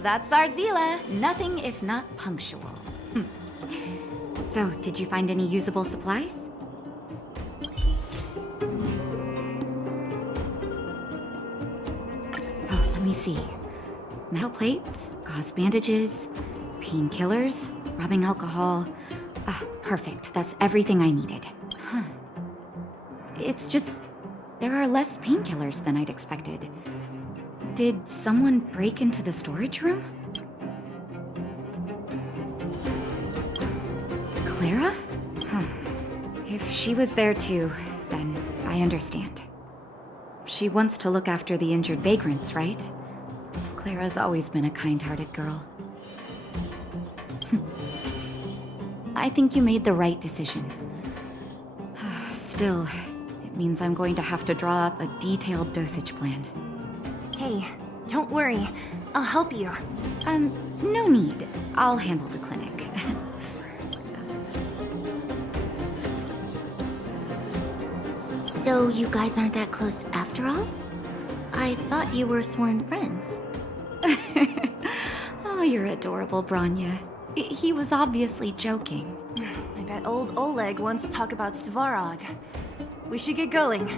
That's our Zila. Nothing if not punctual. So, did you find any usable supplies? Oh, let me see. Metal plates, gauze bandages, painkillers, rubbing alcohol. Perfect. That's everything I needed. Huh. It's just, there are less painkillers than I'd expected. Did someone break into the storage room? Clara? Huh. If she was there too, then I understand. She wants to look after the injured vagrants, right? Clara's always been a kind-hearted girl. I think you made the right decision. Still, it means I'm going to have to draw up a detailed dosage plan. Hey, don't worry. I'll help you. No need. I'll handle the clinic. So you guys aren't that close after all? I thought you were sworn friends. Oh, you're adorable, Branya. He was obviously joking. I bet old Oleg wants to talk about Svarog. We should get going.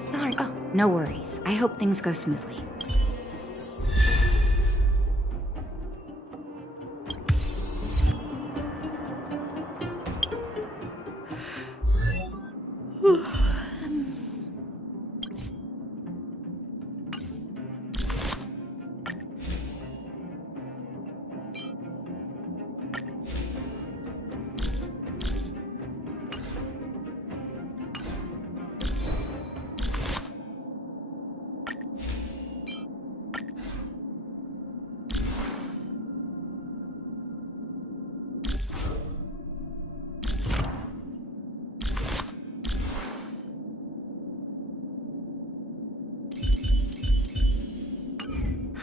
Sorry. Oh, no worries. I hope things go smoothly.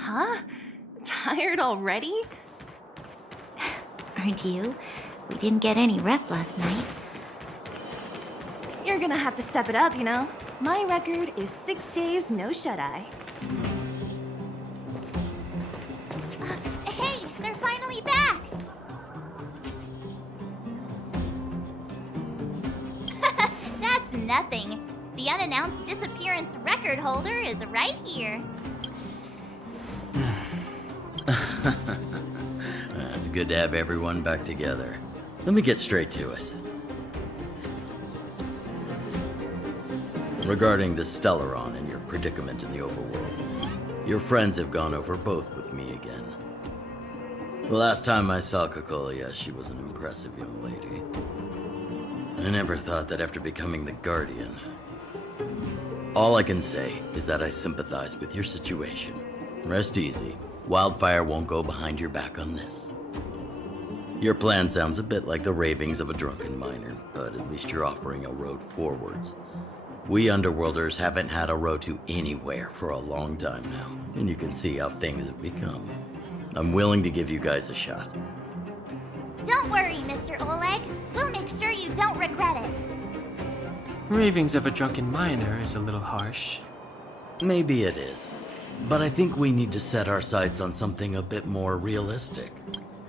Huh? Tired already? Aren't you? We didn't get any rest last night. You're gonna have to step it up, you know? My record is 6 days, no shut-eye. Hey, they're finally back! That's nothing. The unannounced disappearance record holder is right here. It's good to have everyone back together. Let me get straight to it. Regarding the Stellaron and your predicament in the overworld, your friends have gone over both with me again. The last time I saw Kokolia, she was an impressive young lady. I never thought that after becoming the Guardian. All I can say is that I sympathize with your situation. Rest easy. Wildfire won't go behind your back on this. Your plan sounds a bit like the ravings of a drunken miner, but at least you're offering a road forwards. We Underworlders haven't had a road to anywhere for a long time now, and you can see how things have become. I'm willing to give you guys a shot. Don't worry, Mr. Oleg. We'll make sure you don't regret it. Ravings of a drunken miner is a little harsh. Maybe it is, but I think we need to set our sights on something a bit more realistic.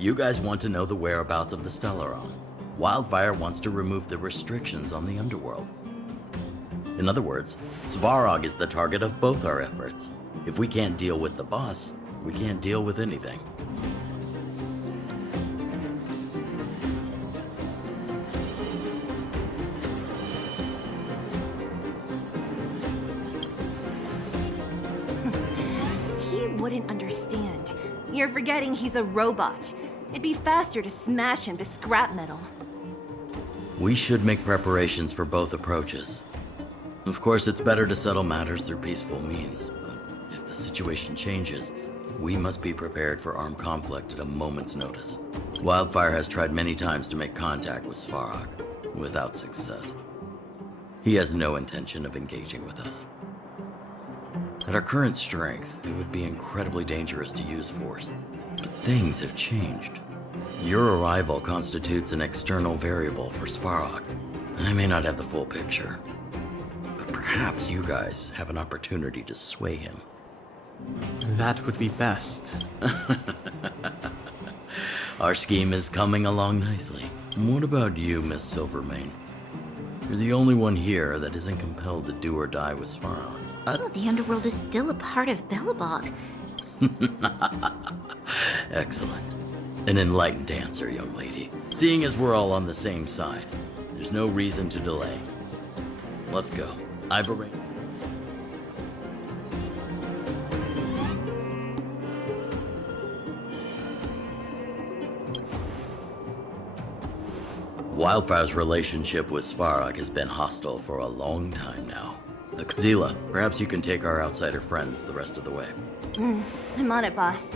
You guys want to know the whereabouts of the Stellaron. Wildfire wants to remove the restrictions on the Underworld. In other words, Svarog is the target of both our efforts. If we can't deal with the boss, we can't deal with anything. He wouldn't understand. You're forgetting he's a robot. It'd be faster to smash him to scrap metal. We should make preparations for both approaches. Of course, it's better to settle matters through peaceful means, but if the situation changes, we must be prepared for armed conflict at a moment's notice. Wildfire has tried many times to make contact with Svarog, without success. He has no intention of engaging with us. At our current strength, it would be incredibly dangerous to use force. But things have changed. Your arrival constitutes an external variable for Svarog. I may not have the full picture, but perhaps you guys have an opportunity to sway him. That would be best. Our scheme is coming along nicely. What about you, Miss Silvermane? You're the only one here that isn't compelled to do or die with Svarog. The Underworld is still a part of Belobog. Excellent. An enlightened answer, young lady. Seeing as we're all on the same side, there's no reason to delay. Let's go. I've arranged. Wildfire's relationship with Svarog has been hostile for a long time now. Zila, perhaps you can take our outsider friends the rest of the way. I'm on it, boss.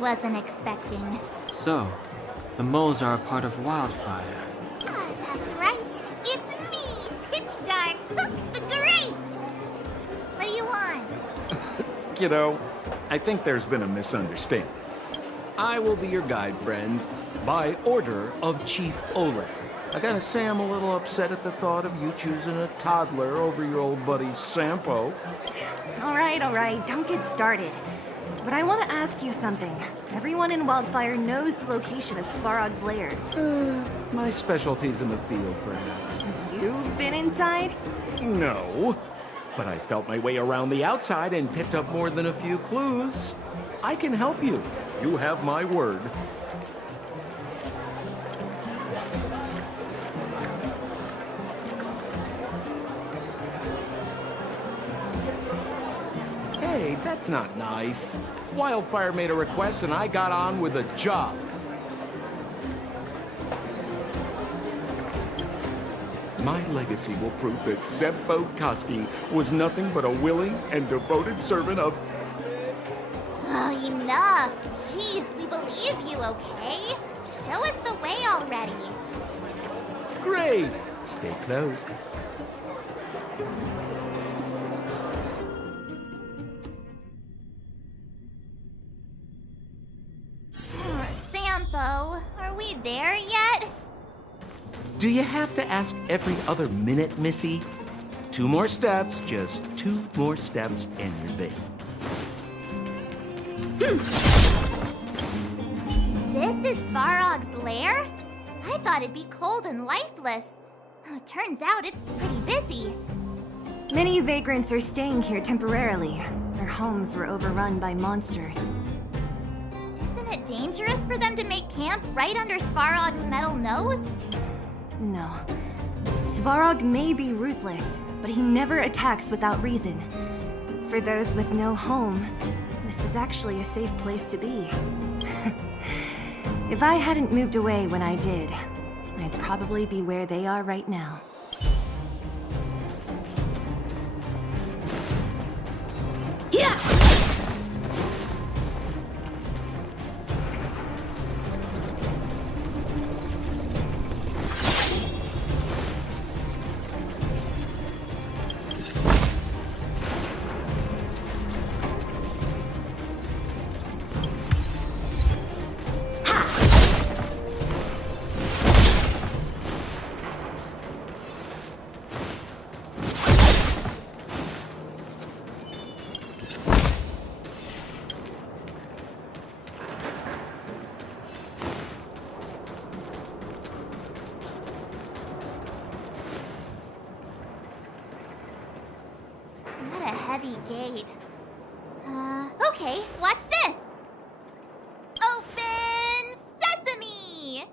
wasn't expecting. So, the moles are a part of Wildfire. Ah, that's right. It's me, Pitch Dark Hook the Great. What do you want? Kiddo, I think there's been a misunderstanding. I will be your guide, friends, by order of Chief Oleg. I gotta say I'm a little upset at the thought of you choosing a toddler over your old buddy Sampo. All right, don't get started. But I want to ask you something. Everyone in Wildfire knows the location of Svarog's lair. My specialty's in the field, perhaps. You've been inside? No, but I felt my way around the outside and picked up more than a few clues. I can help you. You have my word. Hey, that's not nice. Wildfire made a request and I got on with the job. My legacy will prove that Sempo Koski was nothing but a willing and devoted servant of... Oh, enough. Jeez, we believe you, okay? Show us the way already. Great! Stay close. Sampo, are we there yet? Do you have to ask every other minute, Missy? 2 more steps, just 2 more steps, and you're there. This is Svarog's lair? I thought it'd be cold and lifeless. Oh, turns out it's pretty busy. Many vagrants are staying here temporarily. Their homes were overrun by monsters. Isn't it dangerous for them to make camp right under Svarog's metal nose? No. Svarog may be ruthless, but he never attacks without reason. For those with no home, this is actually a safe place to be. If I hadn't moved away when I did, I'd probably be where they are right now. Yeah! What a heavy gate. Okay, watch this! Open sesame!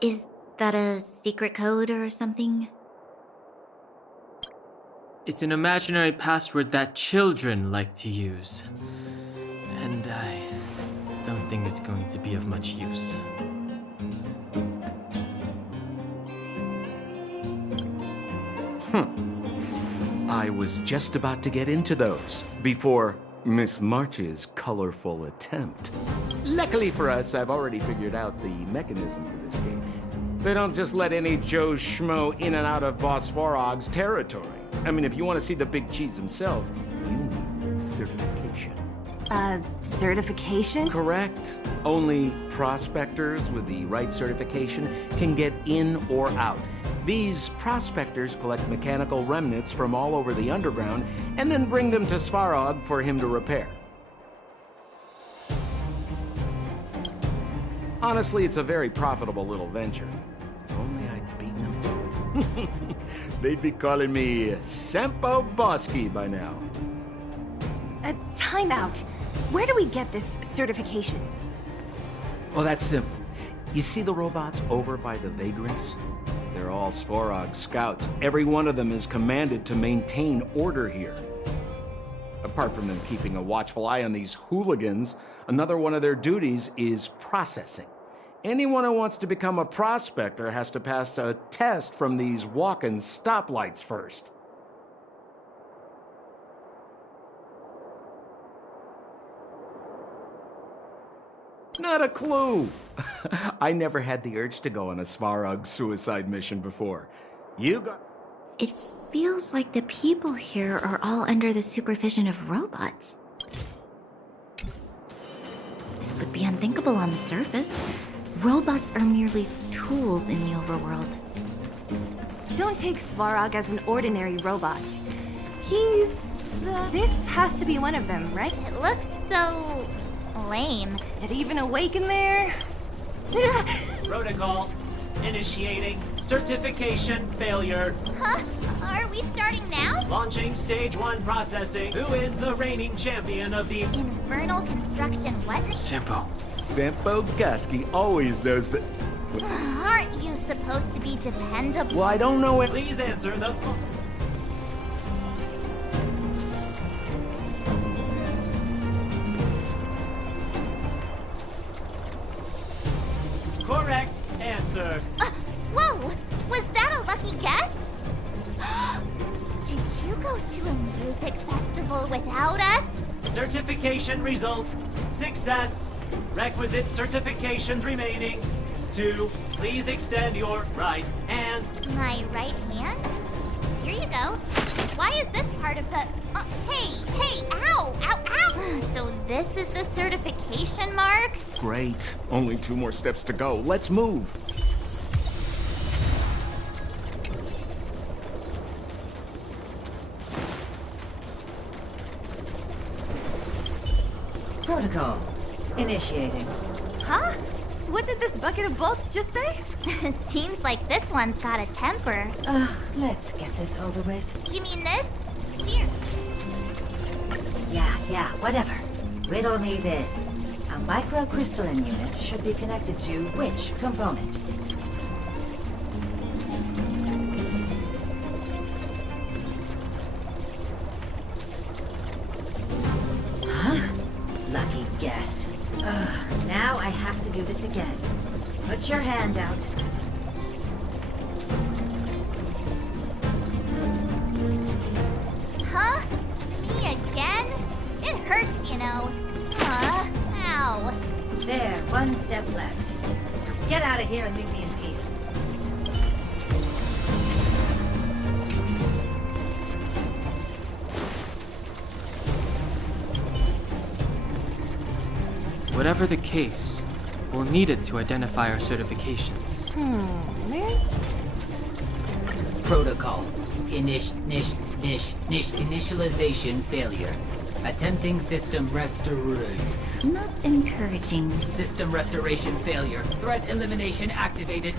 Is that a secret code or something? It's an imaginary password that children like to use. And I don't think it's going to be of much use. I was just about to get into those before Miss March's colorful attempt. Luckily for us, I've already figured out the mechanism for this game. They don't just let any Joe Schmo in and out of Boss Svarog's territory. I mean, if you want to see the big cheese himself, you need certification. Certification? Correct. Only prospectors with the right certification can get in or out. These prospectors collect mechanical remnants from all over the underground and then bring them to Svarog for him to repair. Honestly, it's a very profitable little venture. If only I'd beaten them to it. They'd be calling me Sempo Bosky by now. Time out. Where do we get this certification? Well, that's simple. You see the robots over by the vagrants? They're all Svarog scouts. Every one of them is commanded to maintain order here. Apart from them keeping a watchful eye on these hooligans, another one of their duties is processing. Anyone who wants to become a prospector has to pass a test from these walking stoplights first. Not a clue. I never had the urge to go on a Svarog suicide mission before. You got... It feels like the people here are all under the supervision of robots. This would be unthinkable on the surface. Robots are merely tools in the overworld. Don't take Svarog as an ordinary robot. He's... This has to be one of them, right? It looks so lame. Is it even awake in there? Protocol. Initiating. Certification failure. Huh? Are we starting now? Launching stage 1 processing. Who is the reigning champion of the... Infernal construction what? Sampo. Sampo Gasky always knows that... Aren't you supposed to be dependable? Well, I don't know it. Please answer the... Correct answer. Whoa! Was that a lucky guess? Did you go to a music festival without us? Certification result. Success. Requisite certifications remaining. 2. Please extend your right hand. My right hand? Here you go. Why is this part of the... hey, ow, ow, ow! So this is the certification mark? Great. Only 2 more steps to go. Let's move. Protocol. Initiating. Huh? What did this bucket of bolts just say? Seems like this one's got a temper. Let's get this over with. You mean this? Here. Yeah, whatever. Riddle me this. A microcrystalline unit should be connected to which component? Huh? Lucky guess. Now I have to do this again. Put your hand out. Huh? Me again? It hurts, you know. Ow. There, 1 step left. Get out of here and leave me in peace. Whatever the case, we'll need it to identify our certifications. Protocol. Initialization failure. Attempting system restoration. Not encouraging. System restoration failure. Threat elimination activated.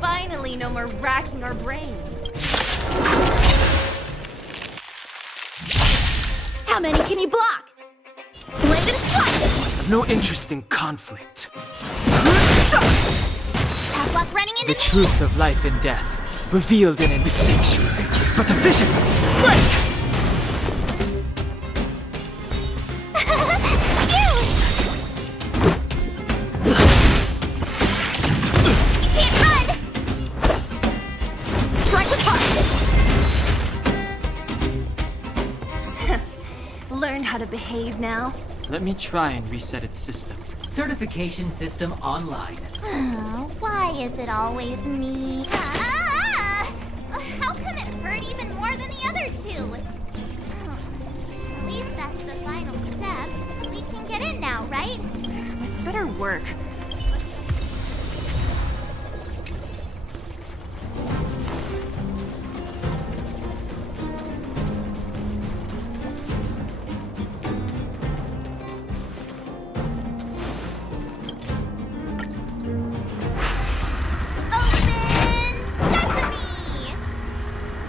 Finally, no more racking our brains. How many can you block? Blade and flash! I've no interest in conflict. Tap running into The truth of life and death, revealed in this sanctuary, is but a vision. Break! Learn how to behave now. Let me try and reset its system. Certification system online. Why is it always me? How come it hurt even more than the other 2? At least that's the final step. We can get in now, right? This better work.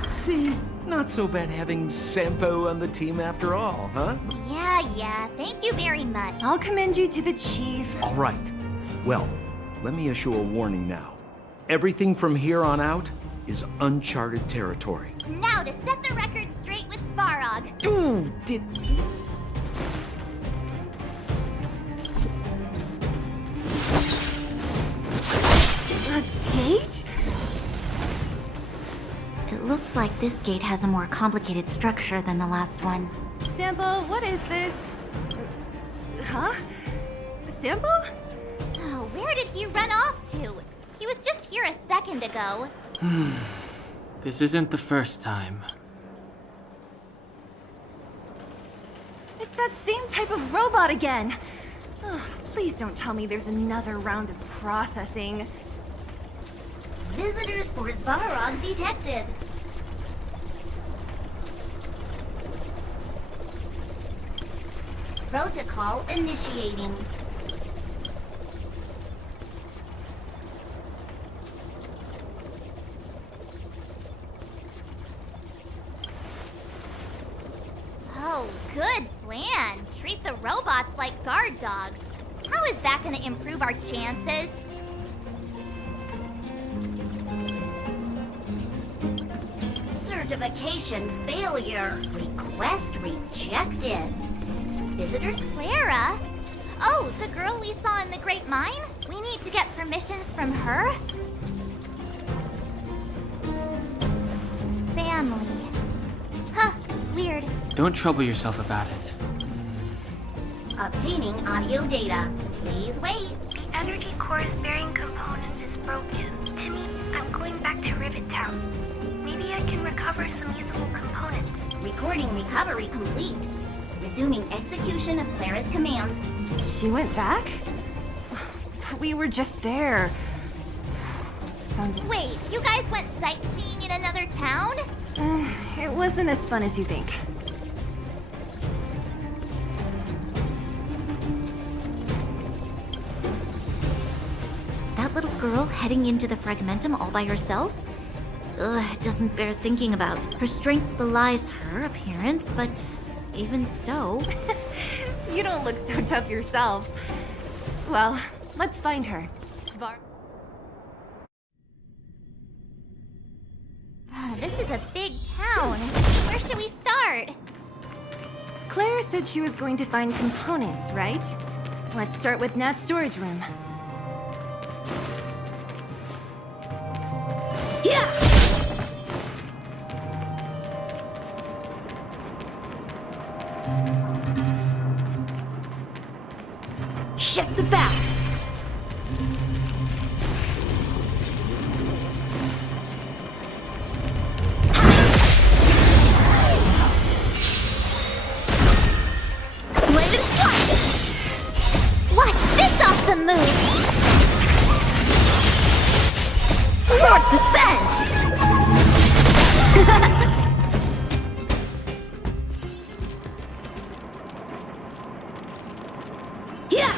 See? Not so bad having Sampo on the team after all, huh? Yeah. Thank you very much. I'll commend you to the chief. All right. Well, let me issue a warning now. Everything from here on out is uncharted territory. Now to set the record straight with Svarog. Ooh, did... A gate? It looks like this gate has a more complicated structure than the last one. Sampo, what is this? Huh? Sambo? Oh, where did he run off to? He was just here a second ago. This isn't the first time. It's that same type of robot again. Ugh, please don't tell me there's another round of processing. Visitors for Svarog detected. Protocol initiating. Oh, good plan. Treat the robots like guard dogs. How is that gonna improve our chances? Certification failure. Request rejected. Visitors. Clara? Oh, the girl we saw in the Great Mine? We need to get permissions from her? Family. Huh, weird. Don't trouble yourself about it. Obtaining audio data. Please wait. The energy core's bearing component is broken. Timmy, I'm going back to Rivet Town. Maybe I can recover some usable components. Recording recovery complete. Resuming execution of Clara's commands. She went back? We were just there. Sounds... Wait, you guys went sightseeing in another town? It wasn't as fun as you think. That little girl heading into the Fragmentum all by herself? Ugh, it doesn't bear thinking about. Her strength belies her appearance, but even so... You don't look so tough yourself. Well, let's find her. This is a big town. Where should we start? Clara said she was going to find components, right? Let's start with Nat's storage room. Yeah! Shift the balance. Bladed flight! Watch this awesome move! Swords descend! Yeah!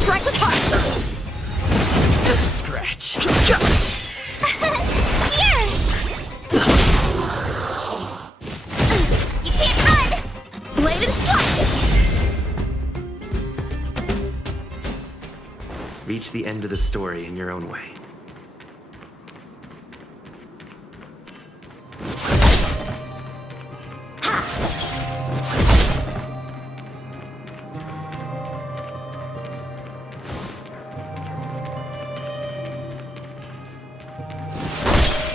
Strike with heart! Just a scratch. Here! You can't run! Bladed flight! Reach the end of the story in your own way.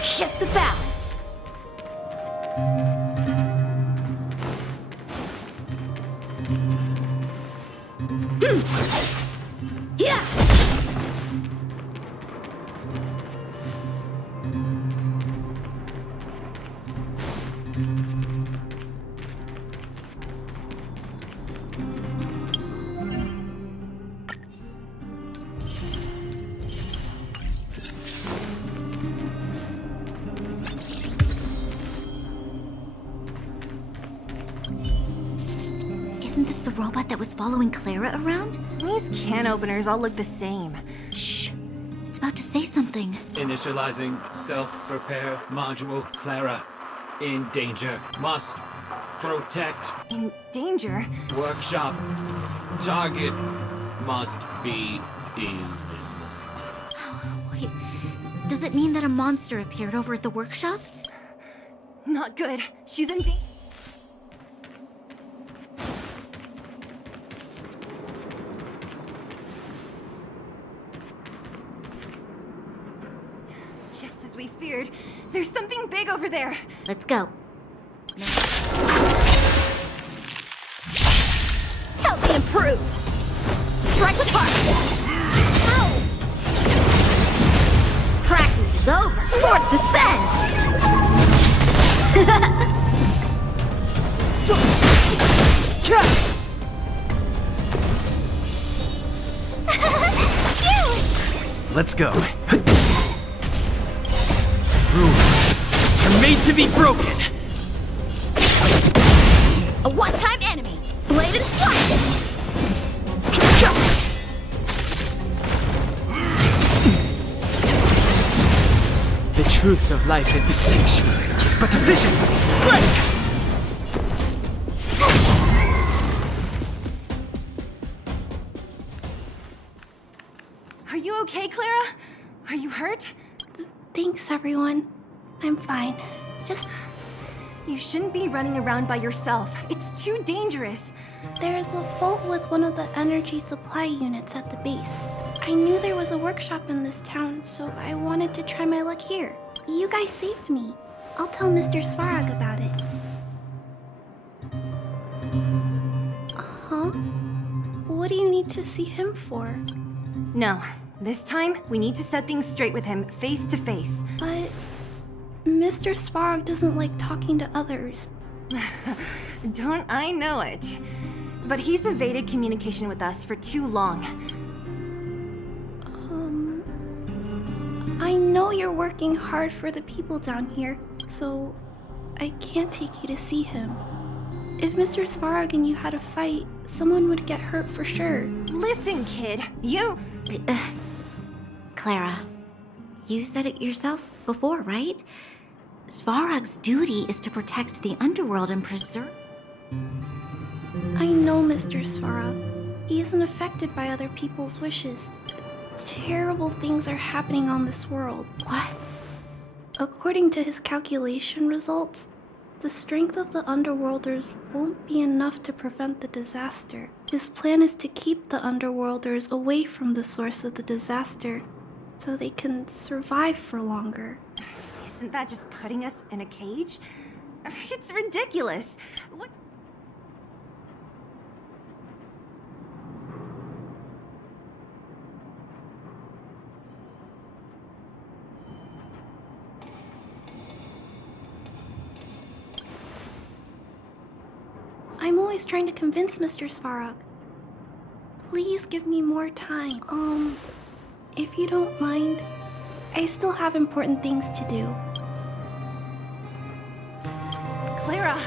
Shift the balance. Yeah! Isn't this the robot that was following Clara around? These can openers all look the same. Shh. It's about to say something. Initializing self-repair module. Clara. In danger. Must protect. In danger? Workshop. Target must be in. Wait, does it mean that a monster appeared over at the workshop? Not good. She's in danger. Just as we we feared. There's something big over there. Let's go. Help me improve. Strike with heart. Practice is over. Swords descend! Let's go. Rules are made to be broken. A one-time enemy. Blade and flash. The truth of life in the sanctuary is but a vision. Break! Are you okay, Clara? Are you hurt? Thanks, everyone. I'm fine. Just... You shouldn't be running around by yourself. It's too dangerous. There's a fault with one of the energy supply units at the base. I knew there was a workshop in this town, so I wanted to try my luck here. You guys saved me. I'll tell Mr. Svarog about it. Huh? What do you need to see him for? No. This time, we need to set things straight with him, face to face. But... Mr. Svarog doesn't like talking to others. Don't I know it? But he's evaded communication with us for too long. I know you're working hard for the people down here, so I can't take you to see him. If Mr. Svarog and you had a fight, someone would get hurt for sure. Listen, kid, you... Clara, you said it yourself before, right? Svarog's duty is to protect the underworld and preserve... I know Mr. Svarog. He isn't affected by other people's wishes. Terrible things are happening on this world. What? According to his calculation results, the strength of the Underworlders won't be enough to prevent the disaster. His plan is to keep the Underworlders away from the source of the disaster, so they can survive for longer. Isn't that just putting us in a cage? It's ridiculous. What? I'm always trying to convince Mr. Svarog. Please give me more time. If you don't mind, I still have important things to do. Clara!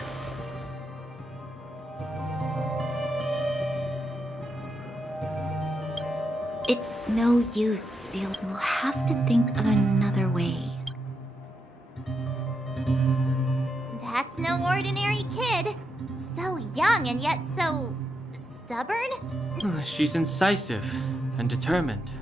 It's no use, Zeal. We'll have to think of another way. That's no ordinary kid. So young and yet so... stubborn? She's incisive and determined.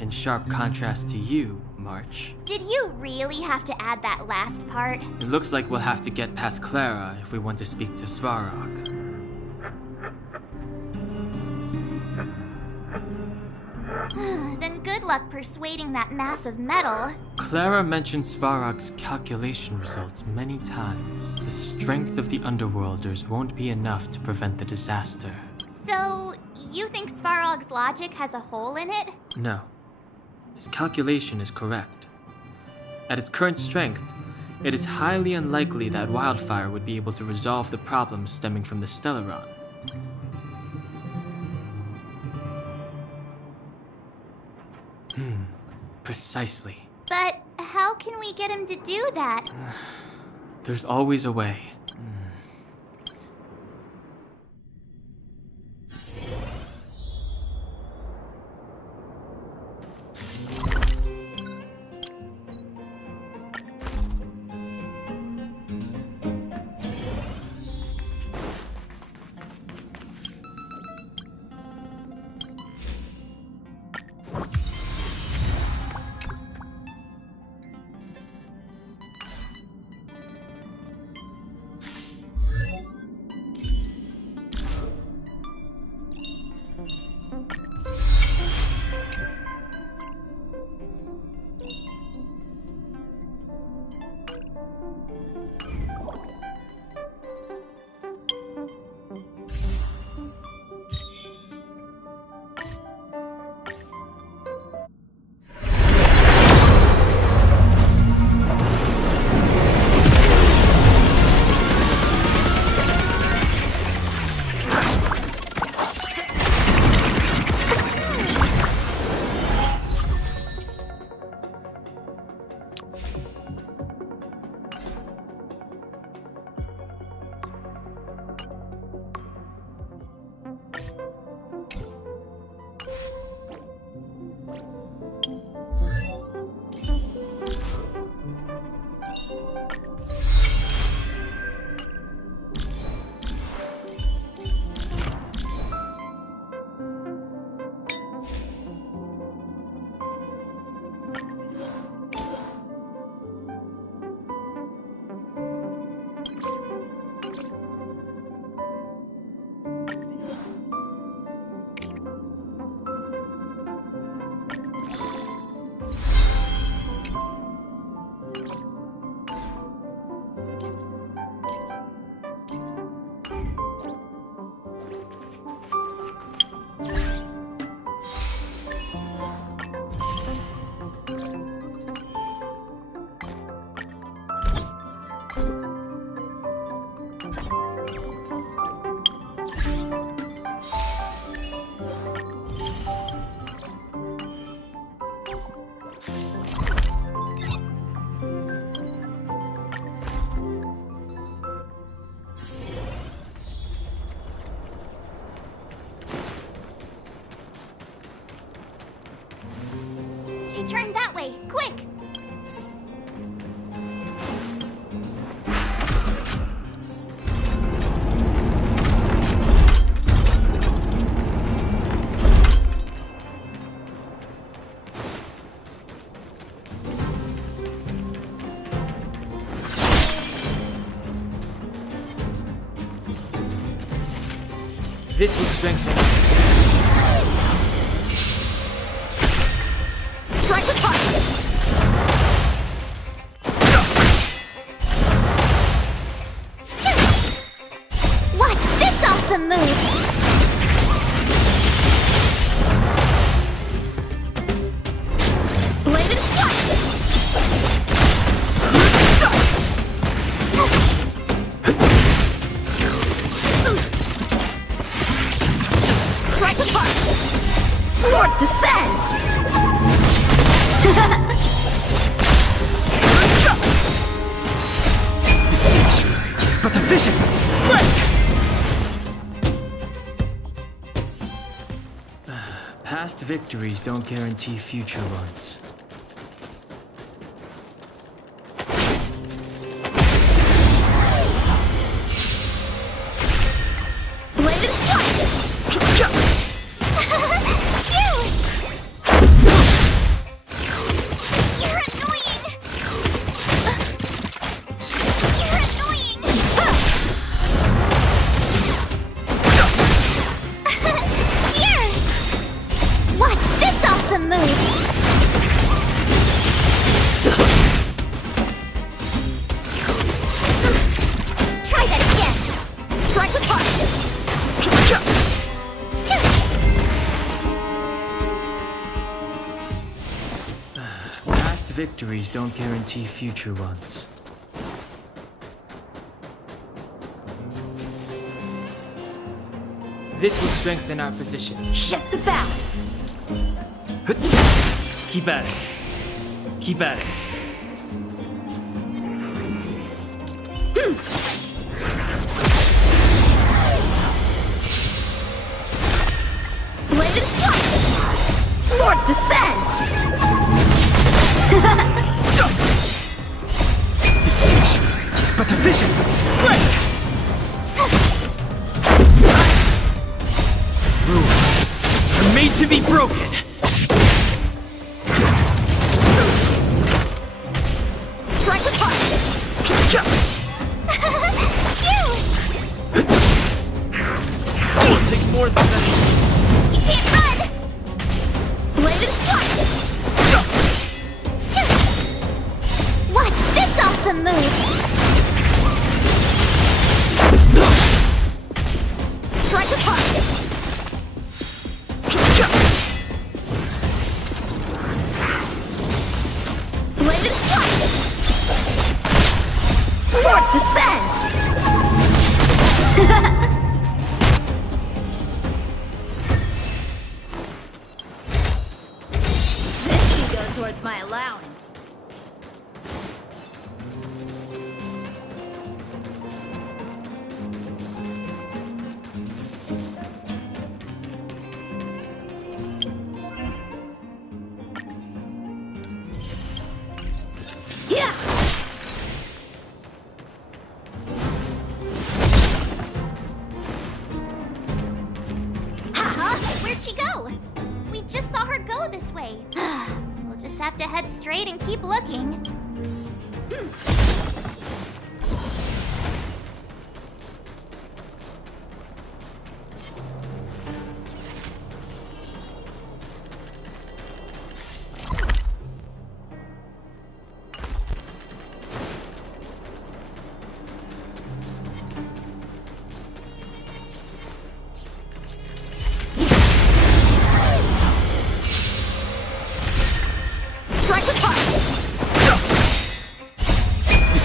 In sharp contrast to you, March. Did you really have to add that last part? It looks like we'll have to get past Clara if we want to speak to Svarog. Then good luck persuading that mass of metal. Clara mentioned Svarog's calculation results many times. The strength of the Underworlders won't be enough to prevent the disaster. So, you think Svarog's logic has a hole in it? No. His calculation is correct. At its current strength, it is highly unlikely that Wildfire would be able to resolve the problems stemming from the Stellaron. Precisely. But how can we get him to do that? There's always a way. She turned that way. Quick! This will strengthen. Strike with fire! Watch this awesome move! Bladed fire! Strike with fire! Swords descend! The sanctuary is but a vision. Break! Past victories don't guarantee future ones. Bladed fire! You're annoying! You're annoying! Here! Watch this awesome move! Try that again! Strike with fire! Past victories don't guarantee future ones. This will strengthen our position. Shift the balance! Keep at it. Keep at it. Bladed fire! Swords descend! The sanctuary is but a vision. Break! Rules are made to be broken. Strike with fire! It will take more than that. You can't run! Bladed fire! Watch this awesome move! Strike with fire! Bladed fire! Swords descend! This can go towards my allowance. Yeah! Haha! Where'd she go? We just saw her go this way. We'll just have to head straight and keep looking. Strike with fire! The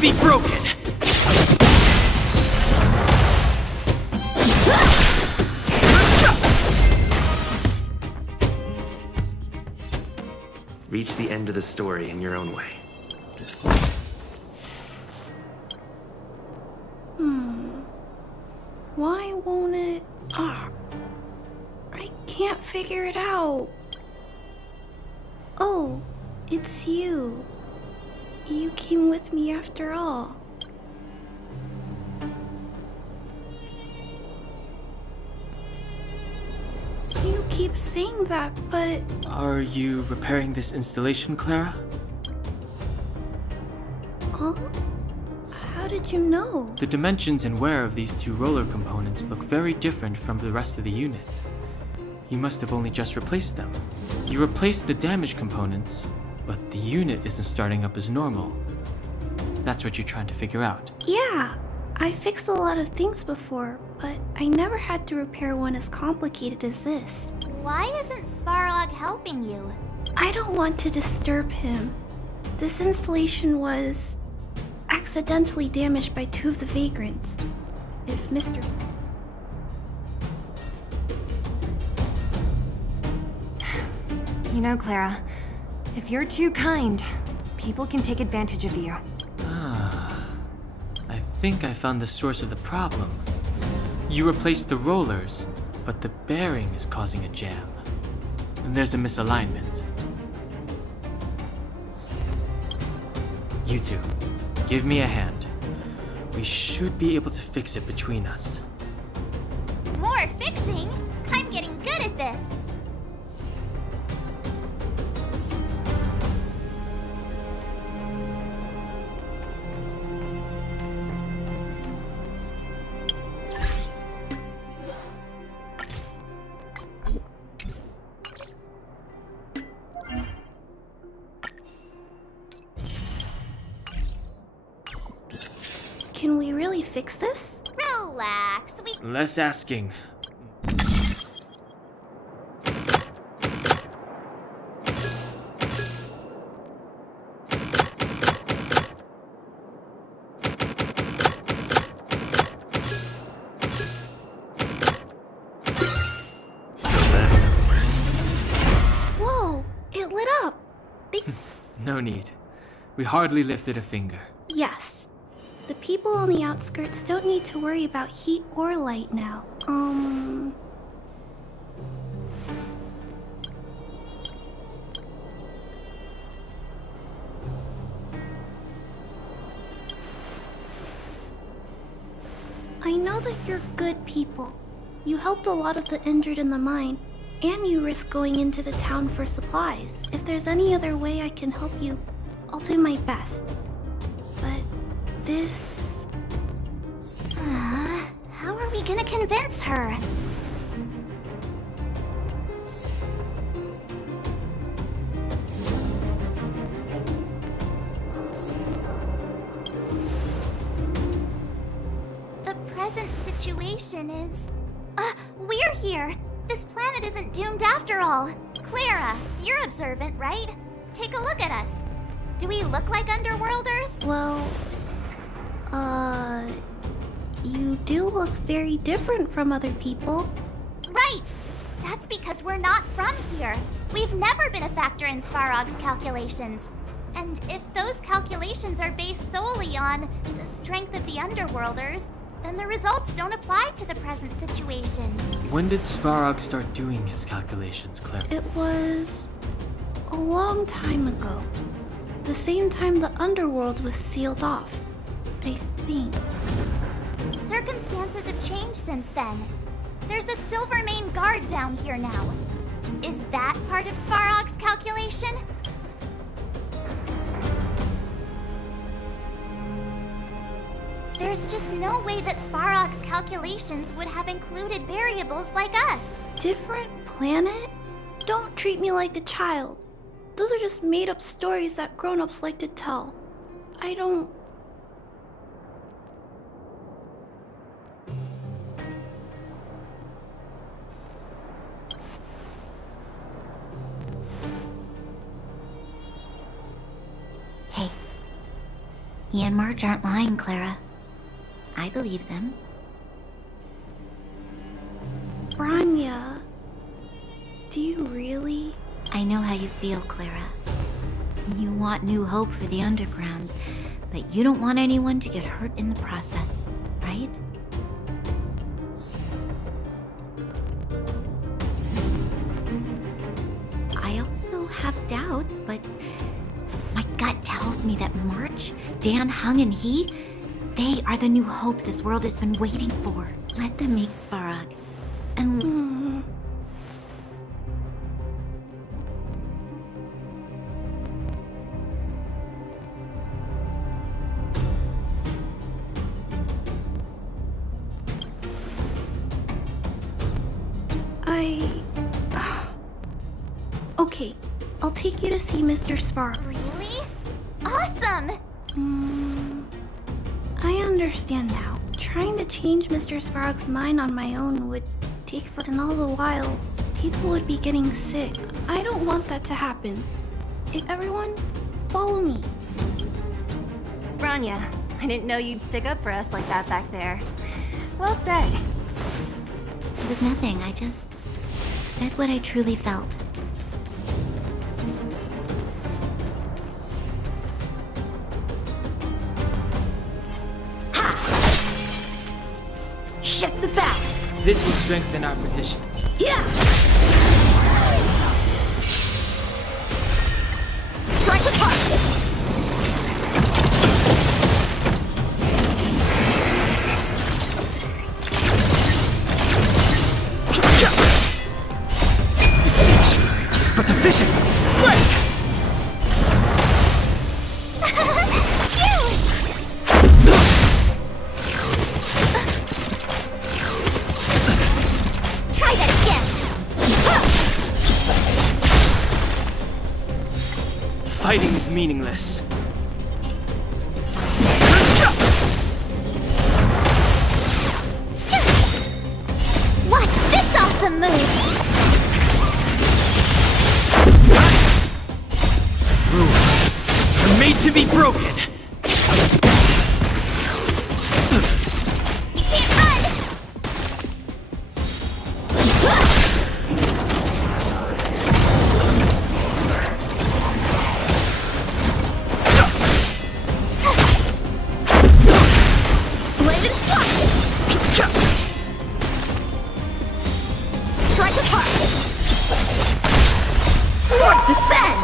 be broken! Reach the end of the story in your own way. Why won't it... I can't figure it out. Oh, it's you. You came with me after all. You keep saying that, but... Are you repairing this installation, Clara? Huh? How did you know? The dimensions and wear of these two roller components look very different from the rest of the unit. You must have only just replaced them. You replaced the damaged components, but the unit isn't starting up as normal. That's what you're trying to figure out. Yeah, I fixed a lot of things before, but I never had to repair one as complicated as this. Why isn't Svarog helping you? I don't want to disturb him. This installation was accidentally damaged by two of the vagrants. If Mr. You know, Clara, if you're too kind, people can take advantage of you. I think I found the source of the problem. You replaced the rollers, but the bearing is causing a jam. And there's a misalignment. You two, give me a hand. We should be able to fix it between us. More fixing? I'm getting good at this. Can we really fix this? Relax, we... Less asking. Whoa, it lit up. No need. We hardly lifted a finger. Yes. The people on the outskirts don't need to worry about heat or light now. I know that you're good people. You helped a lot of the injured in the mine, and you risked going into the town for supplies. If there's any other way I can help you, I'll do my best. But this... How are we gonna convince her? The present situation is... we're here! This planet isn't doomed after all! Clara, you're observant, right? Take a look at us. Do we look like Underworlders? Well, you do look very different from other people. Right! That's because we're not from here. We've never been a factor in Svarog's calculations. And if those calculations are based solely on the strength of the Underworlders, then the results don't apply to the present situation. When did Svarog start doing his calculations, Claire? It was a long time ago. The same time the underworld was sealed off, I think. Circumstances have changed since then. There's a Silvermane guard down here now. Is that part of Svarog's calculation? There's just no way that Svarog's calculations would have included variables like us. Different planet? Don't treat me like a child. Those are just made-up stories that grown-ups like to tell. I don't... Hey, He and Marge aren't lying, Clara. I believe them. Branya, do you really? I know how you feel, Clara. You want new hope for the underground, but you don't want anyone to get hurt in the process, right? I also have doubts, but my gut tells me that March, Dan, Hung, and he, they are the new hope this world has been waiting for. Let them make Svarog. And Okay, I'll take you to see Mr. Svarog. Really? Awesome! I understand now. Trying to change Mr. Svarog's mind on my own would take and all the while, people would be getting sick. I don't want that to happen. Everyone, follow me. Branya, I didn't know you'd stick up for us like that back there. Well said. it was nothing. I just said what I truly felt. Shift the balance. This will strengthen our position. Yeah! Strike apart! The sanctuary is but a vision. Break! Try that again! Fighting is meaningless. Watch this awesome move! Rules are made to be broken. You can't run! Blade and swap! Strike apart! Swords descend!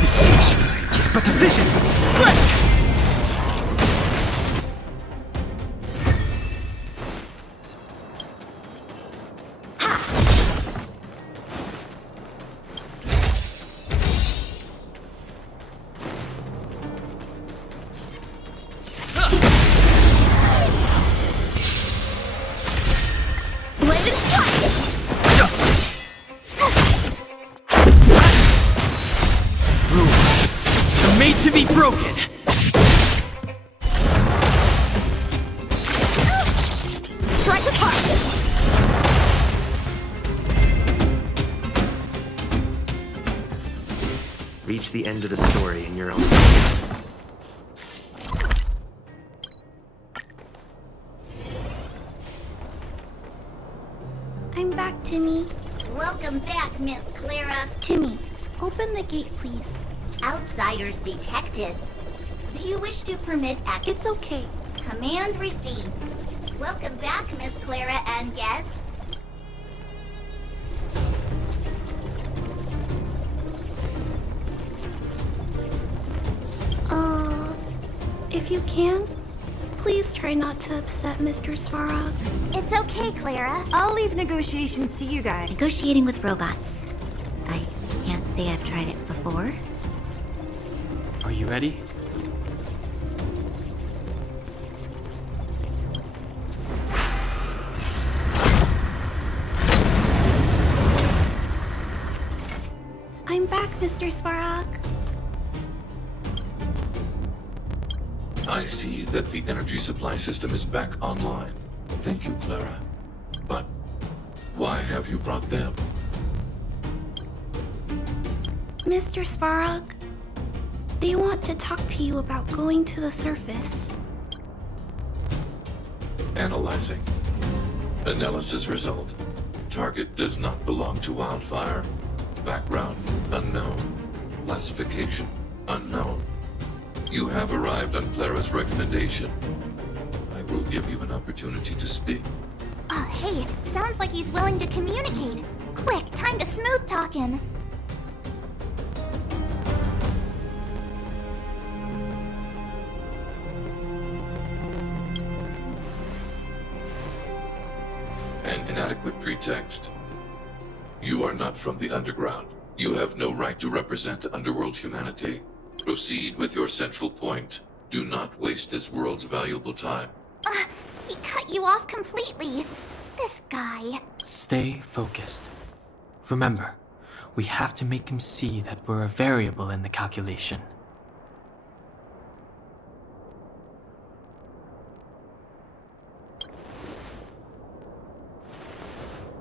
The sanctuary is but a vision. Break! Blade and swap! Rules are made to be broken. Strike apart! Reach the end of the story in your own. I'm back, Timmy. Welcome back, Miss Clara. Timmy, open the gate, please. Outsiders detected. Do you wish to permit access? It's okay. Command received. Welcome back, Miss Clara and guests. If you can, please try not to upset Mr. Svarog. It's okay, Clara. I'll leave negotiations to you guys. Negotiating with robots. I can't say I've tried it before. Are you ready? I'm back, Mr. Svarog. I see that the energy supply system is back online. Thank you, Clara. But why have you brought them? Mr. Svarog, they want to talk to you about going to the surface. Analyzing. Analysis result. Target does not belong to Wildfire. Background unknown. Classification unknown. You have arrived on Clara's recommendation. I will give you an opportunity to speak. Oh, hey, sounds like he's willing to communicate. Quick, time to smooth talk him. An inadequate pretext. You are not from the underground. You have no right to represent underworld humanity. Proceed with your central point. Do not waste this world's valuable time. He cut you off completely. This guy. Stay focused. Remember, we have to make him see that we're a variable in the calculation.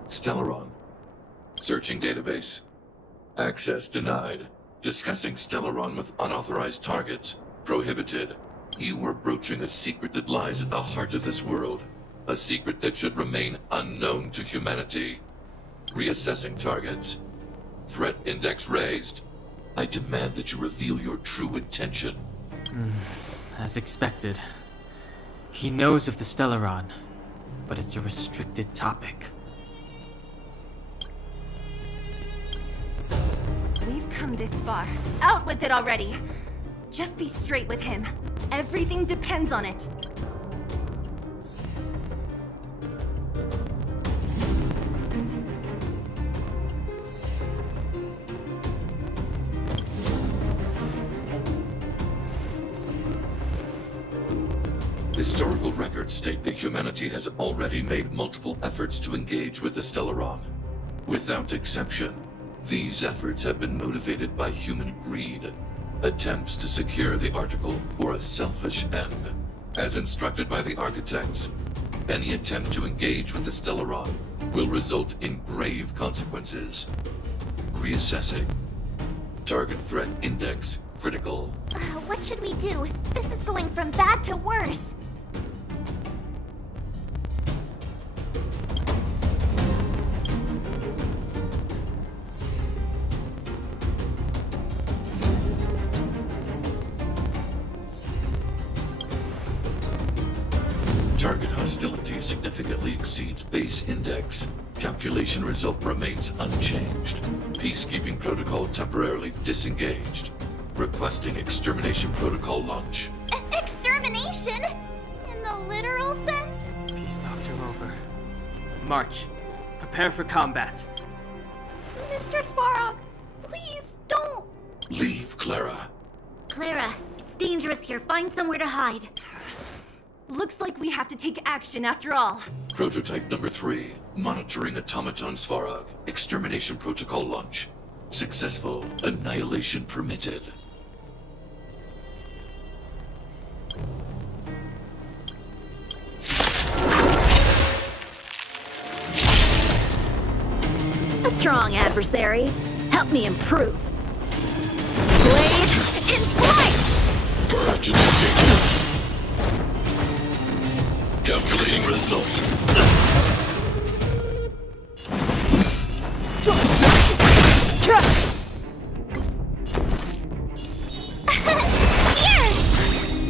Stellaron. Searching database. Access denied. Discussing Stellaron with unauthorized targets. Prohibited. You are broaching a secret that lies at the heart of this world. A secret that should remain unknown to humanity. Reassessing targets. Threat index raised. I demand that you reveal your true intention. As expected. He knows of the Stellaron, but it's a restricted topic. We've come this far. Out with it already! Just be straight with him. Everything depends on it. Historical records state that humanity has already made multiple efforts to engage with the Stellaron. Without exception, these efforts have been motivated by human greed, attempts to secure the article for a selfish end. As instructed by the architects, any attempt to engage with the Stellaron will result in grave consequences. Reassessing. Target threat index critical. What should we do? This is going from bad to worse. Target hostility significantly exceeds base index. Calculation result remains unchanged. Peacekeeping protocol temporarily disengaged. Requesting extermination protocol launch. Extermination? In the literal sense? Peace talks are over. March. Prepare for combat. Mr. Svarog, please don't. Leave, Clara. Clara, it's dangerous here. Find somewhere to hide. Looks like we have to take action after all. Prototype number 3. Monitoring automaton Svarog. Extermination protocol launch. Successful. Annihilation permitted. A strong adversary. Help me improve. Blade in flight! Purge initiated. Calculating result.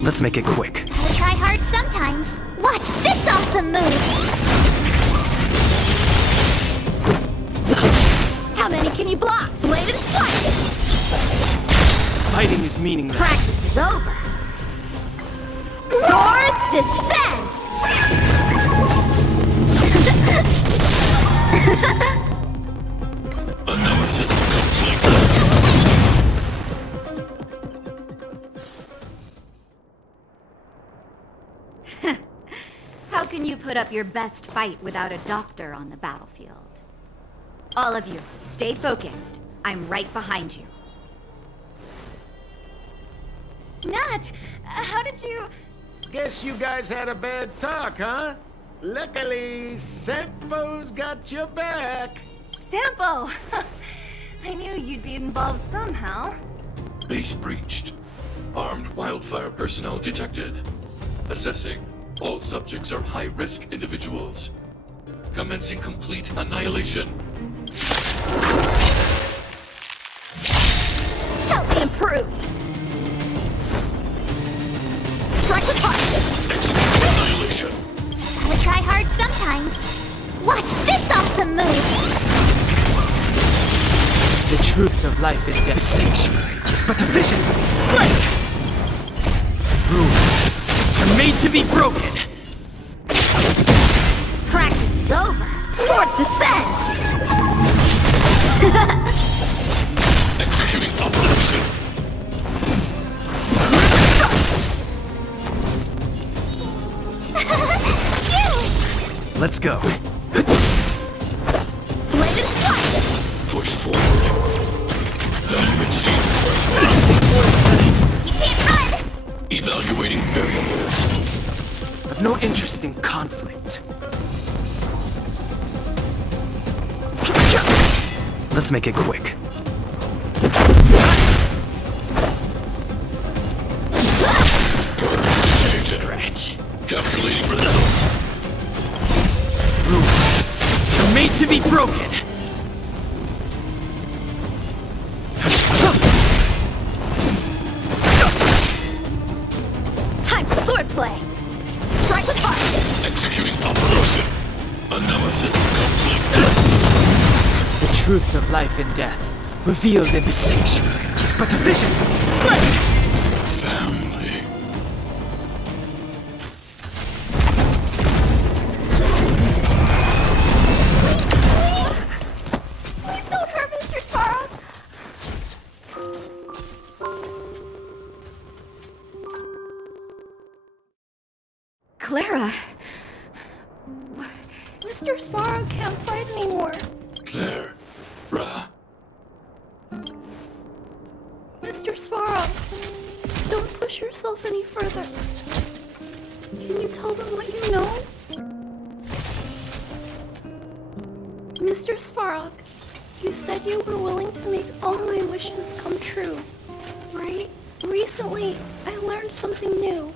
Let's make it quick. Gotta try hard sometimes. Watch this awesome move! How many can you block? Blade in flight! Fighting is meaningless. Practice is over. Swords descend! Analysis complete. How can you put up your best fight without a doctor on the battlefield? All of you, stay focused. I'm right behind you. Nat, how did you... Guess you guys had a bad talk, huh? Luckily, Sampo's got your back. Sampo! I knew you'd be involved somehow. Base breached. Armed wildfire personnel detected. Assessing. All subjects are high-risk individuals. Commencing complete annihilation. Help me improve! Strike with heart! Execute annihilation. Gotta try hard sometimes. Watch this awesome move! The truth of life and death sanctuary is but a vision. Break! Rules are made to be broken. Practice is over. Swords descend! Executing operation. Let's go. Bladed fire! Push forward. Value achieved threshold. You can't run! Evaluating variables. I've no interest in conflict. Let's make it quick. Stretch. Calculating result. Rules are made to be broken. Time for swordplay! Strike with heart! Executing operation. Analysis complete. The truth of life and death, revealed in the sanctuary, is but a vision. Break! Family. Please don't hurt Mr. Sparrow. Clara! Mr. Sparrow can't fight anymore. Claire. Ra. Mr. Sparrow, don't push yourself any further. Can you tell them what you know? Mr. Svarog, you said you were willing to make all my wishes come true, right? Recently, I learned something new.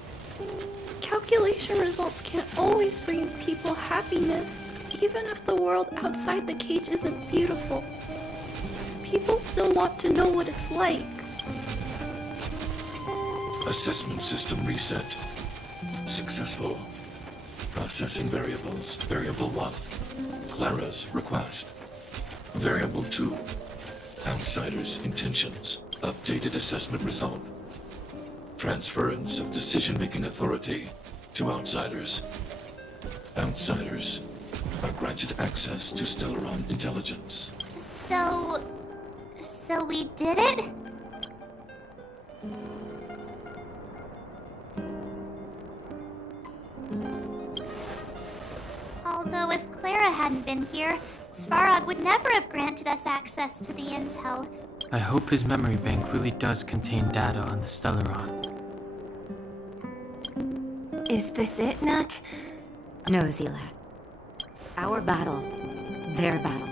Calculation results can't always bring people happiness, even if the world outside the cage isn't beautiful. People still want to know what it's like. Assessment system reset. Successful. Processing variables. Variable 1. Clara's request. Variable 2. Outsider's intentions. Updated assessment result. Transference of decision-making authority to outsiders. Outsiders are granted access to Stellaron intelligence. So we did it? Although if Clara hadn't been here, Svarog would never have granted us access to the intel. I hope his memory bank really does contain data on the Stellaron. Is this it, Nat? No, Zila. Our battle. Their battle.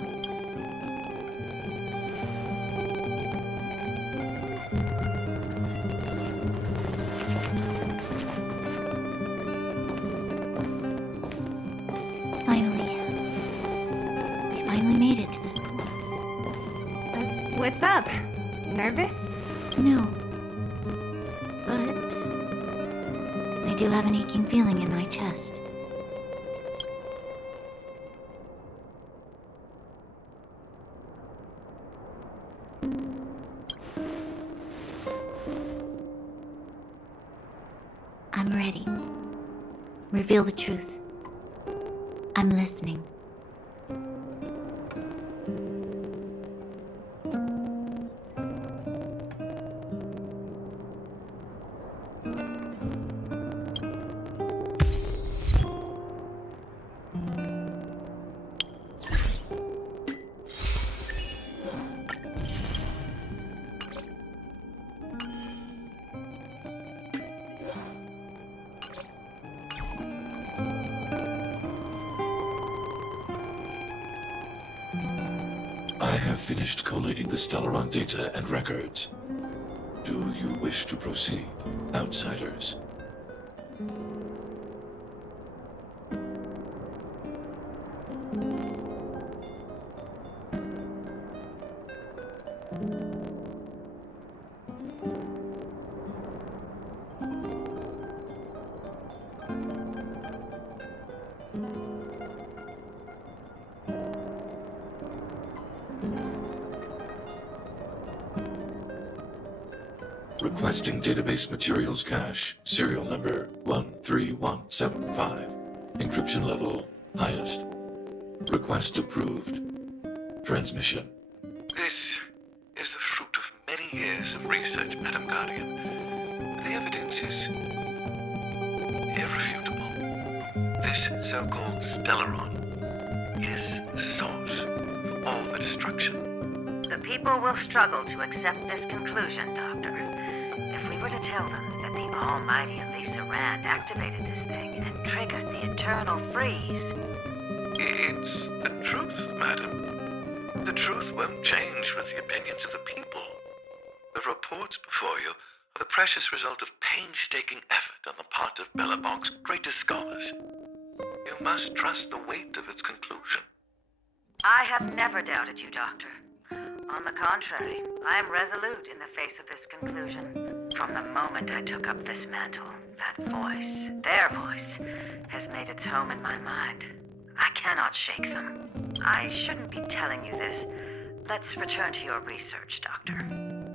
We made it to this pool. What's up? Nervous? No. But I do have an aching feeling in my chest. I'm ready. Reveal the truth. I'm listening. I have finished collating the Stellaron data and records. Do you wish to proceed, outsiders? Requesting database materials cache, serial number 13175. Encryption level highest. Request approved. Transmission. This is the fruit of many years of research, Madam Guardian. The evidence is irrefutable. This so-called Stellaron is the source of all the destruction. The people will struggle to accept this conclusion, Doctor. If we were to tell them that the almighty Elisa Rand activated this thing and triggered the eternal freeze... It's the truth, madam. The truth won't change with the opinions of the people. The reports before you are the precious result of painstaking effort on the part of Belobog's greatest scholars. You must trust the weight of its conclusion. I have never doubted you, Doctor. On the contrary, I am resolute in the face of this conclusion. From the moment I took up this mantle, that voice, their voice, has made its home in my mind. I cannot shake them. I shouldn't be telling you this. Let's return to your research, Doctor.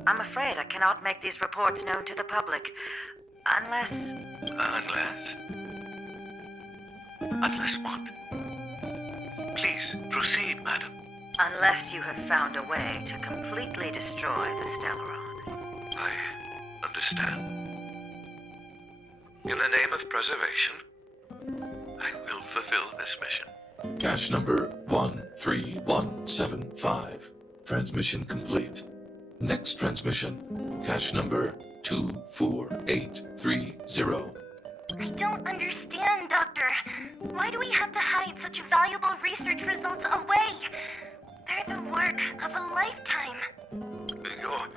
I'm afraid I cannot make these reports known to the public, unless... Unless what? Please, proceed, madam. Unless you have found a way to completely destroy the Stellaron. I understand. In the name of preservation, I will fulfill this mission. Cache number 13175. Transmission complete. Next transmission. Cache number 24830. I don't understand, Doctor. Why do we have to hide such valuable research results away? They're the work of a lifetime. You're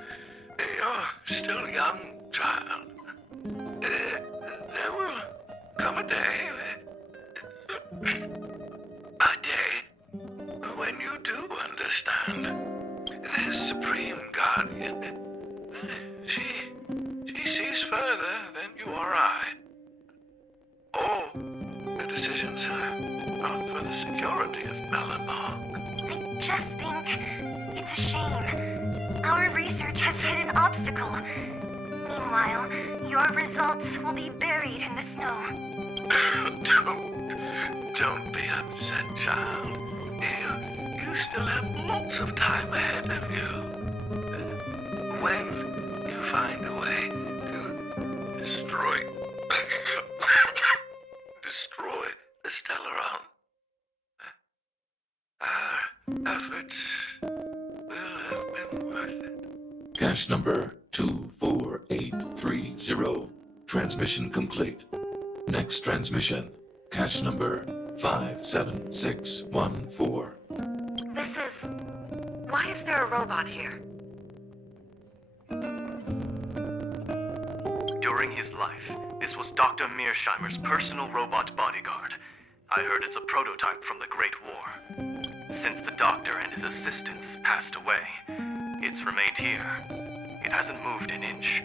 still young, child. There will come a day when you do understand. This Supreme Guardian, she sees further than you or I. All the decisions are not for the security of Belobog. I just think it's a shame. Our research has hit an obstacle. Meanwhile, your results will be buried in the snow. Don't be upset, child. You still have lots of time ahead of you. When you find a way to destroy the Stellaron, our efforts will have been worth it. Cache number 24830. Transmission complete. Next transmission. Cache number 57614. This is... Why is there a robot here? During his life, this was Dr. Mearsheimer's personal robot bodyguard. I heard it's a prototype from the Great War. Since the doctor and his assistants passed away, it's remained here. It hasn't moved an inch.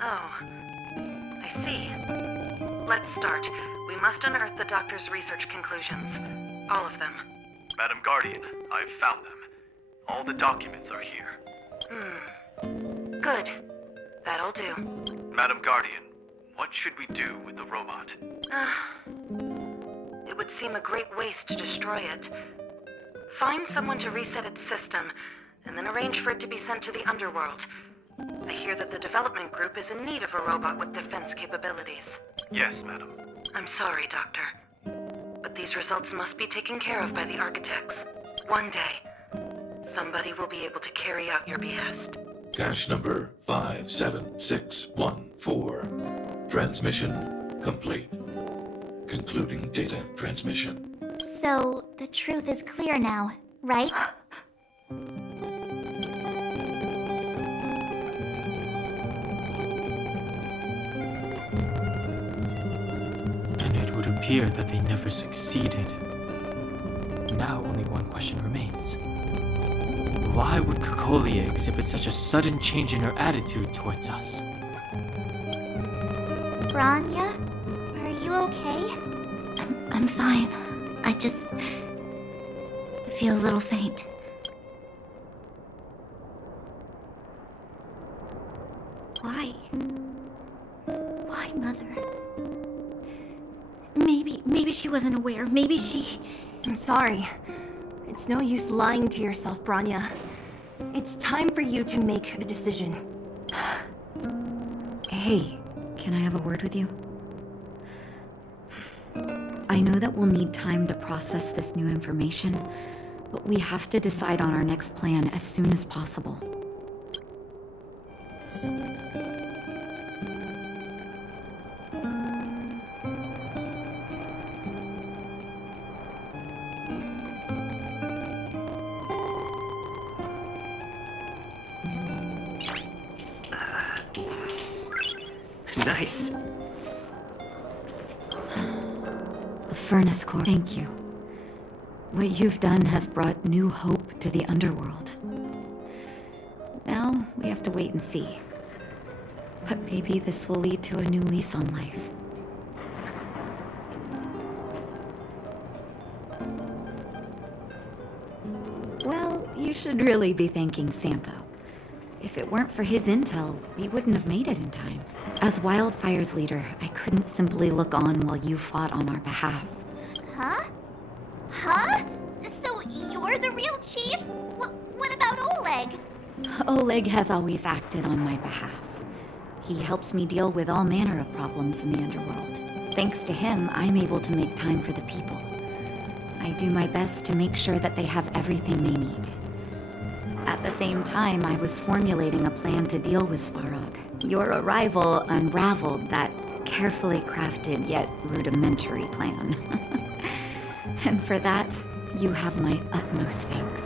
Oh, I see. Let's start. We must unearth the doctor's research conclusions. All of them. Madam Guardian, I've found them. All the documents are here. Good. That'll do. Madam Guardian, what should we do with the robot? It would seem a great waste to destroy it. Find someone to reset its system, and then arrange for it to be sent to the underworld. I hear that the development group is in need of a robot with defense capabilities. Yes, madam. I'm sorry, Doctor. But these results must be taken care of by the architects. One day, somebody will be able to carry out your behest. Cache number 57614. Transmission complete. Concluding data transmission. So, the truth is clear now, right? And it would appear that they never succeeded. Now only one question remains. Why would Kokolia exhibit such a sudden change in her attitude towards us? Branya, are you okay? I'm fine. I just feel a little faint. Why? Why, Mother? Maybe she wasn't aware. Maybe she... I'm sorry. It's no use lying to yourself, Branya. It's time for you to make a decision. Hey, can I have a word with you? I know that we'll need time to process this new information, but we have to decide on our next plan as soon as possible. Nice. The Furnace Core, thank you. What you've done has brought new hope to the underworld. Now, we have to wait and see. But maybe this will lead to a new lease on life. Well, you should really be thanking Sampo. If it weren't for his intel, we wouldn't have made it in time. As Wildfire's leader, I couldn't simply look on while you fought on our behalf. Huh? Huh? So you're the real chief? What about Oleg? Oleg has always acted on my behalf. He helps me deal with all manner of problems in the underworld. Thanks to him, I'm able to make time for the people. I do my best to make sure that they have everything they need. At the same time, I was formulating a plan to deal with Svarog. Your arrival unraveled that carefully crafted yet rudimentary plan. And for that, you have my utmost thanks.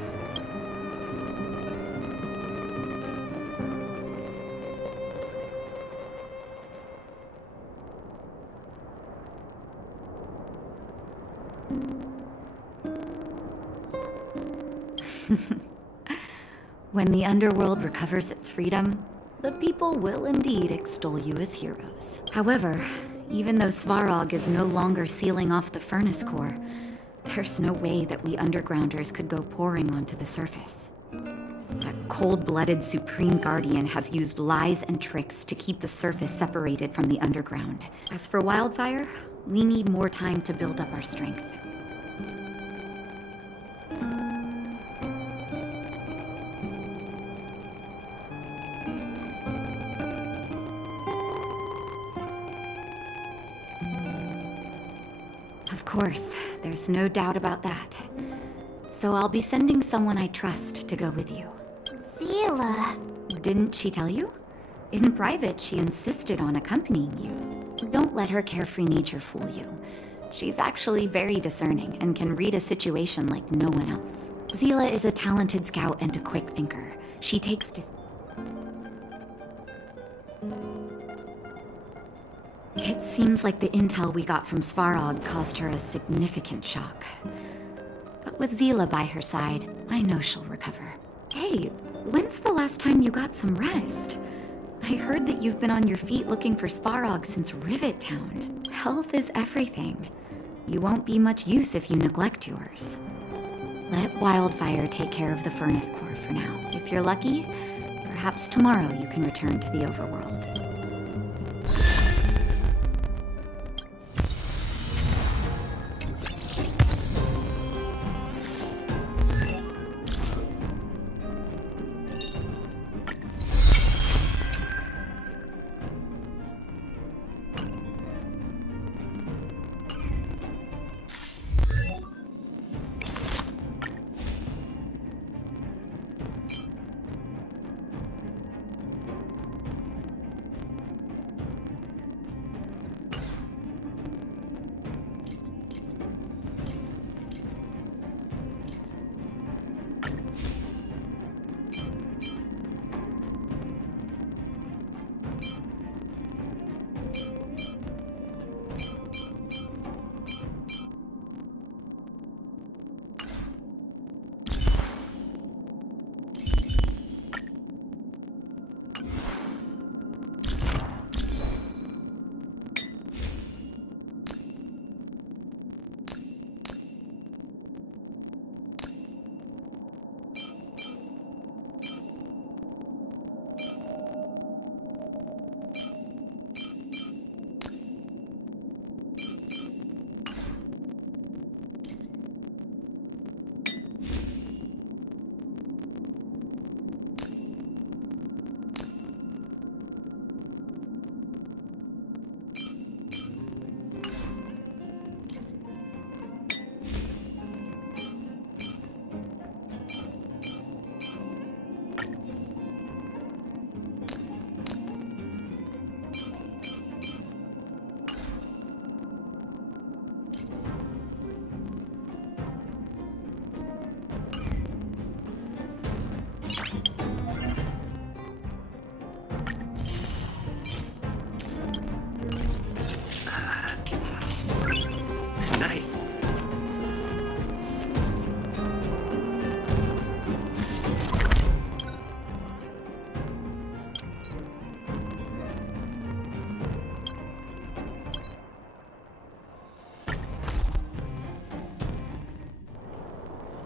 When the underworld recovers its freedom, the people will indeed extol you as heroes. However, even though Svarog is no longer sealing off the Furnace Core, there's no way that we undergrounders could go pouring onto the surface. That cold-blooded Supreme Guardian has used lies and tricks to keep the surface separated from the underground. As for Wildfire, we need more time to build up our strength. Of course, there's no doubt about that. So I'll be sending someone I trust to go with you. Zila. Didn't she tell you? In private, she insisted on accompanying you. Don't let her carefree nature fool you. She's actually very discerning and can read a situation like no one else. Zila is a talented scout and a quick thinker. She takes It seems like the intel we got from Svarog caused her a significant shock. But with Zila by her side, I know she'll recover. Hey, when's the last time you got some rest? I heard that you've been on your feet looking for Svarog since Rivet Town. Health is everything. You won't be much use if you neglect yours. Let Wildfire take care of the Furnace Core for now. If you're lucky, perhaps tomorrow you can return to the overworld.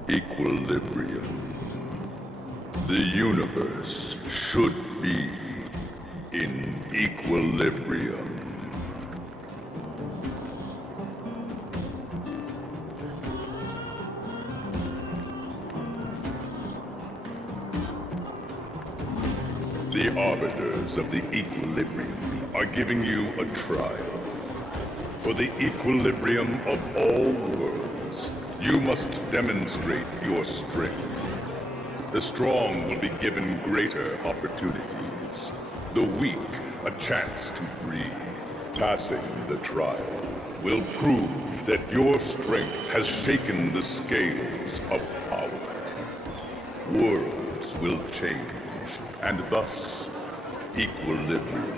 Equilibrium. The universe should be in equilibrium. The arbiters of the equilibrium are giving you a trial. For the equilibrium of all worlds, you must demonstrate your strength. The strong will be given greater opportunities. The weak, a chance to breathe. Passing the trial will prove that your strength has shaken the scales of power. Worlds will change, and thus, equilibrium.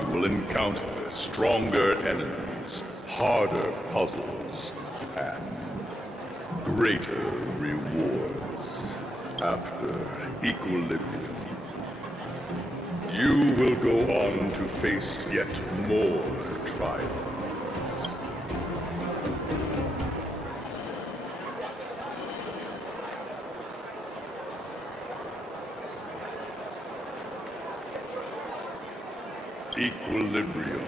You will encounter stronger enemies, harder puzzles, and greater rewards. After equilibrium, you will go on to face yet more trials. Equilibrium.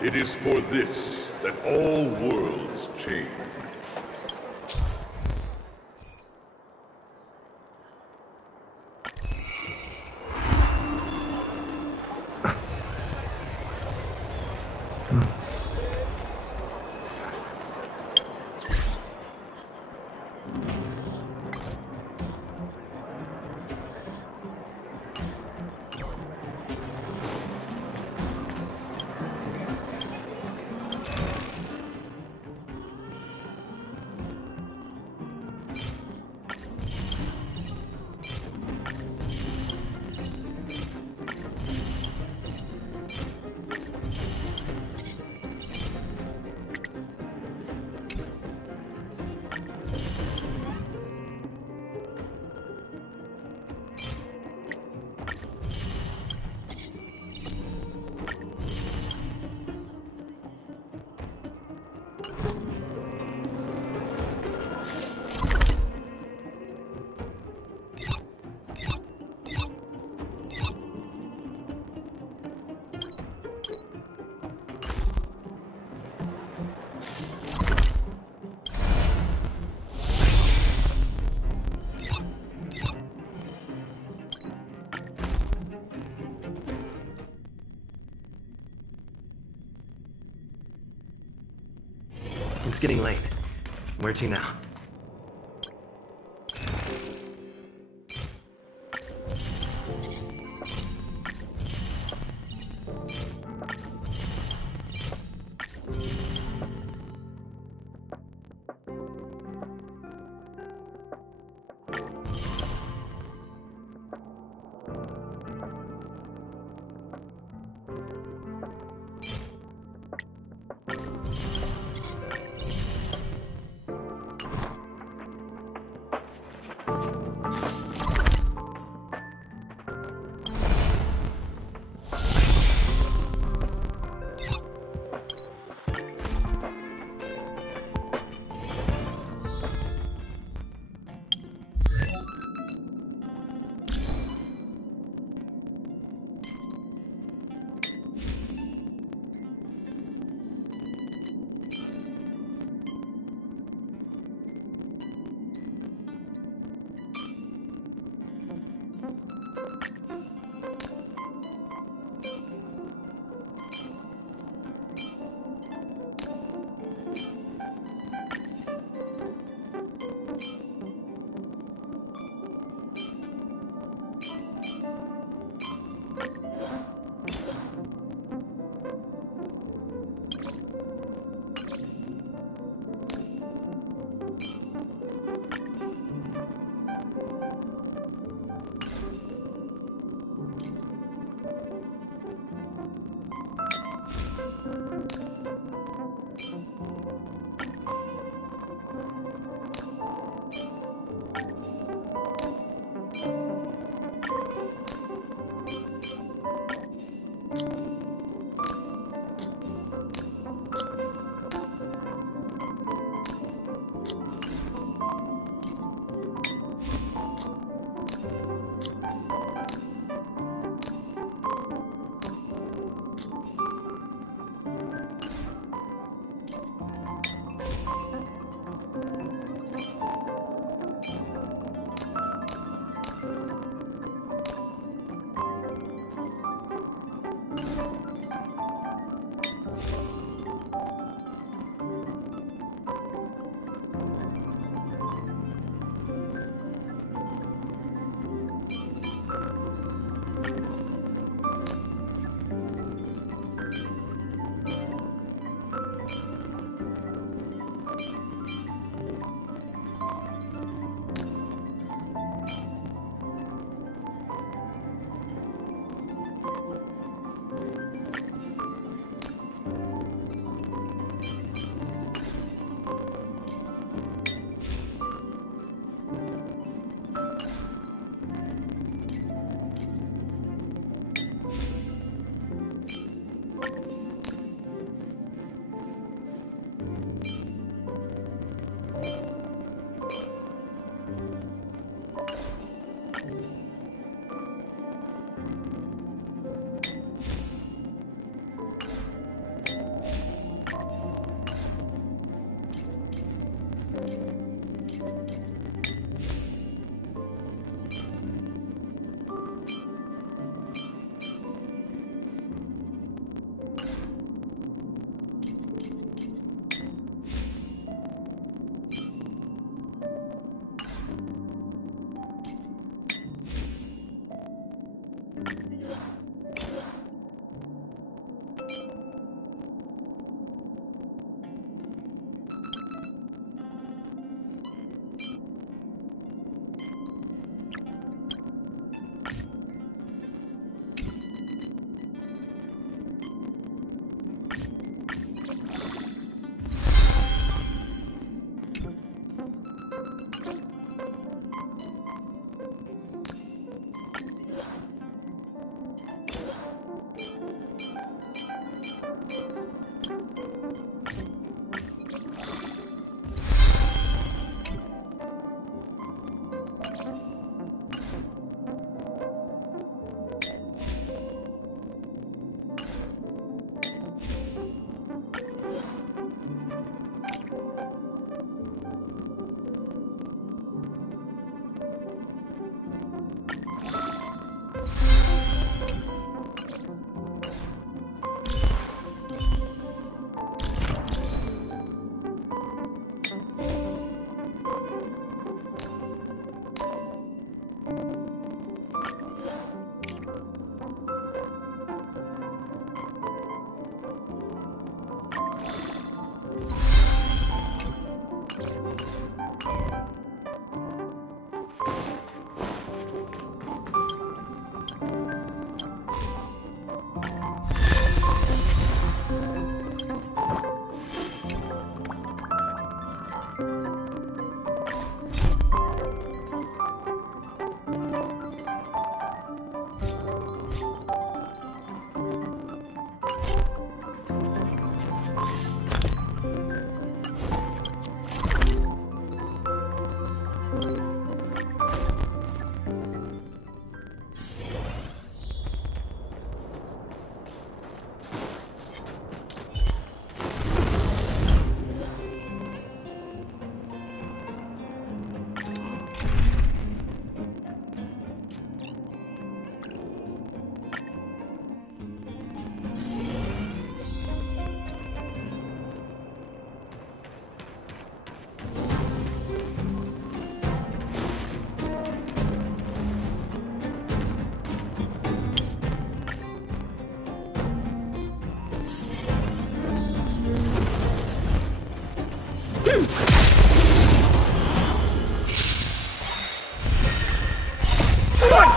It is for this that all worlds change. It's getting late. Where to now?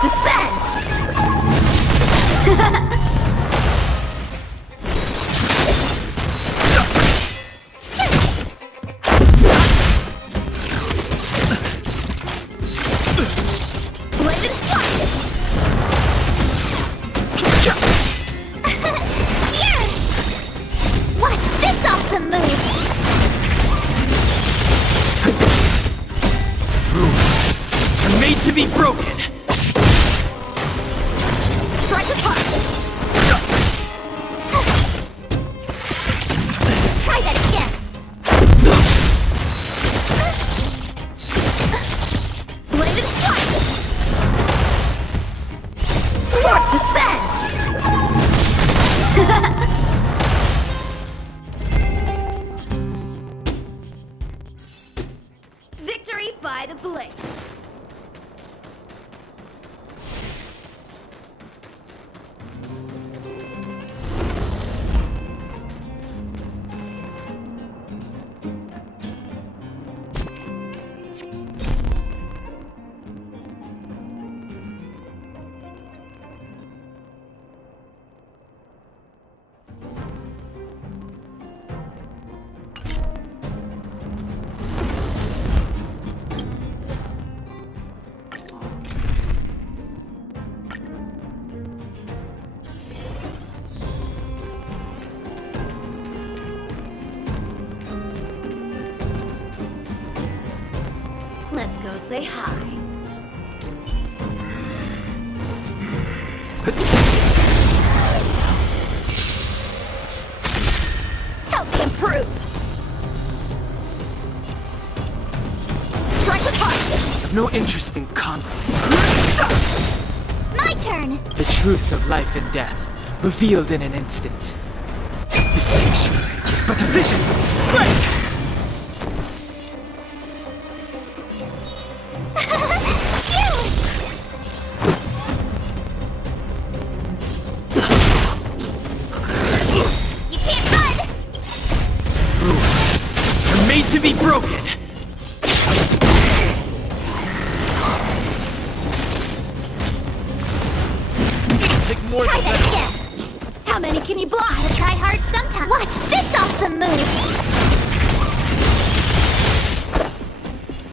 descend! Bladed fire! Here! Watch this awesome move! Are made to be broken. Strike apart! Try that again! Bladed fire! Swords descend! Victory by the blade. Let's go say hi. Help me improve. Strike apart. No interest in conflict. My turn! The truth of life and death, revealed in an instant. The sanctuary is but a vision. Break! You can't run! Are made to be broken. Take more Try than that that. again! How many can you block? Gotta try hard sometime. Watch this awesome move!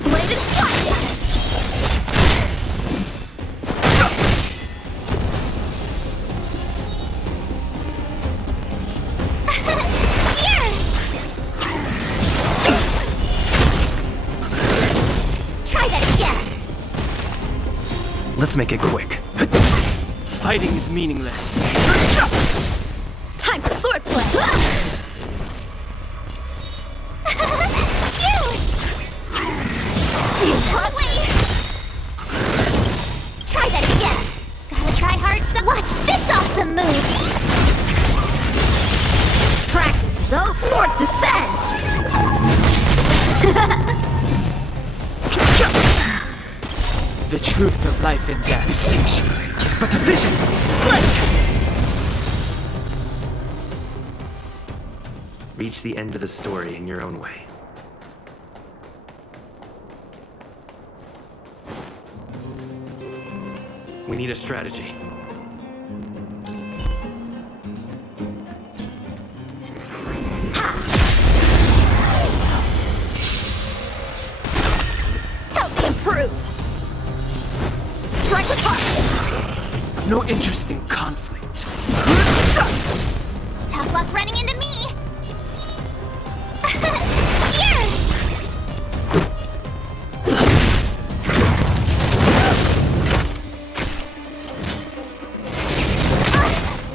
Bladed fire! Here! Try that again! Let's make it quick. Fighting is meaningless. Time for swordplay! Wait! Try that again! Gotta try hard some. Watch this awesome move! Practice is all swords descend! The truth of life and death. The sanctuary is but a vision. Break! Reach the end of the story in your own way. We need a strategy. Help me improve! Strike apart! No interest in conflict. Tough luck running into me! Here!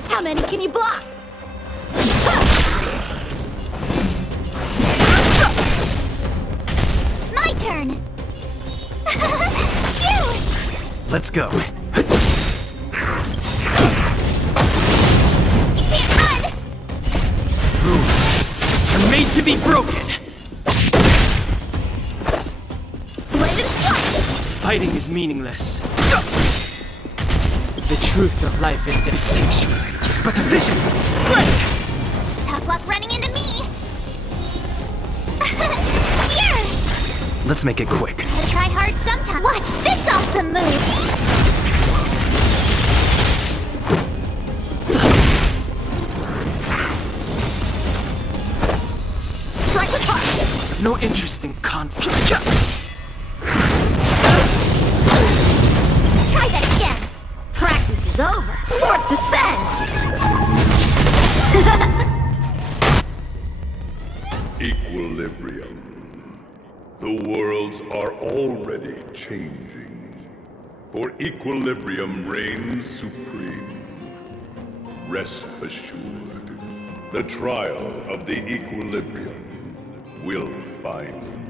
How many can you block? My turn! You! Let's go. You can't run! Are made to be broken. Bladed fire! Fighting is meaningless. The truth of life and death. The sanctuary is but a vision. Break! Tough luck running into me! Here! Let's make it quick. Gotta try hard sometime. Watch this awesome move! interesting conflict. Try that again! Practice is over! Swords descend! Equilibrium. The worlds are already changing. For equilibrium reigns supreme. Rest assured, the trial of the equilibrium will find you.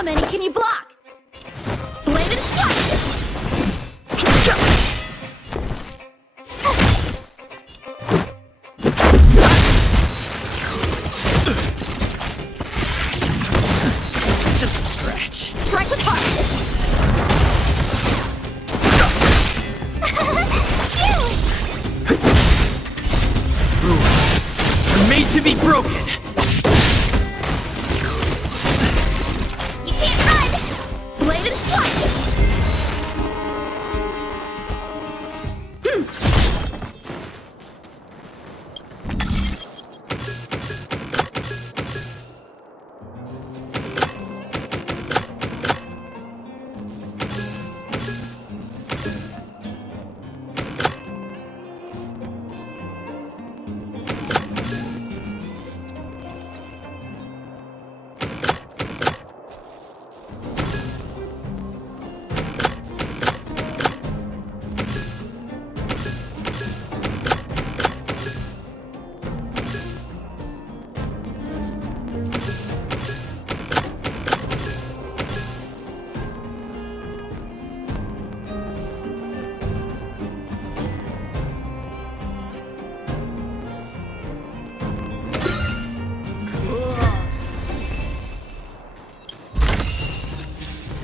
How many can you block? Blade and flash! Just a scratch. Strike with heart! Rules are made to be broken. You can't run! Blade and flash!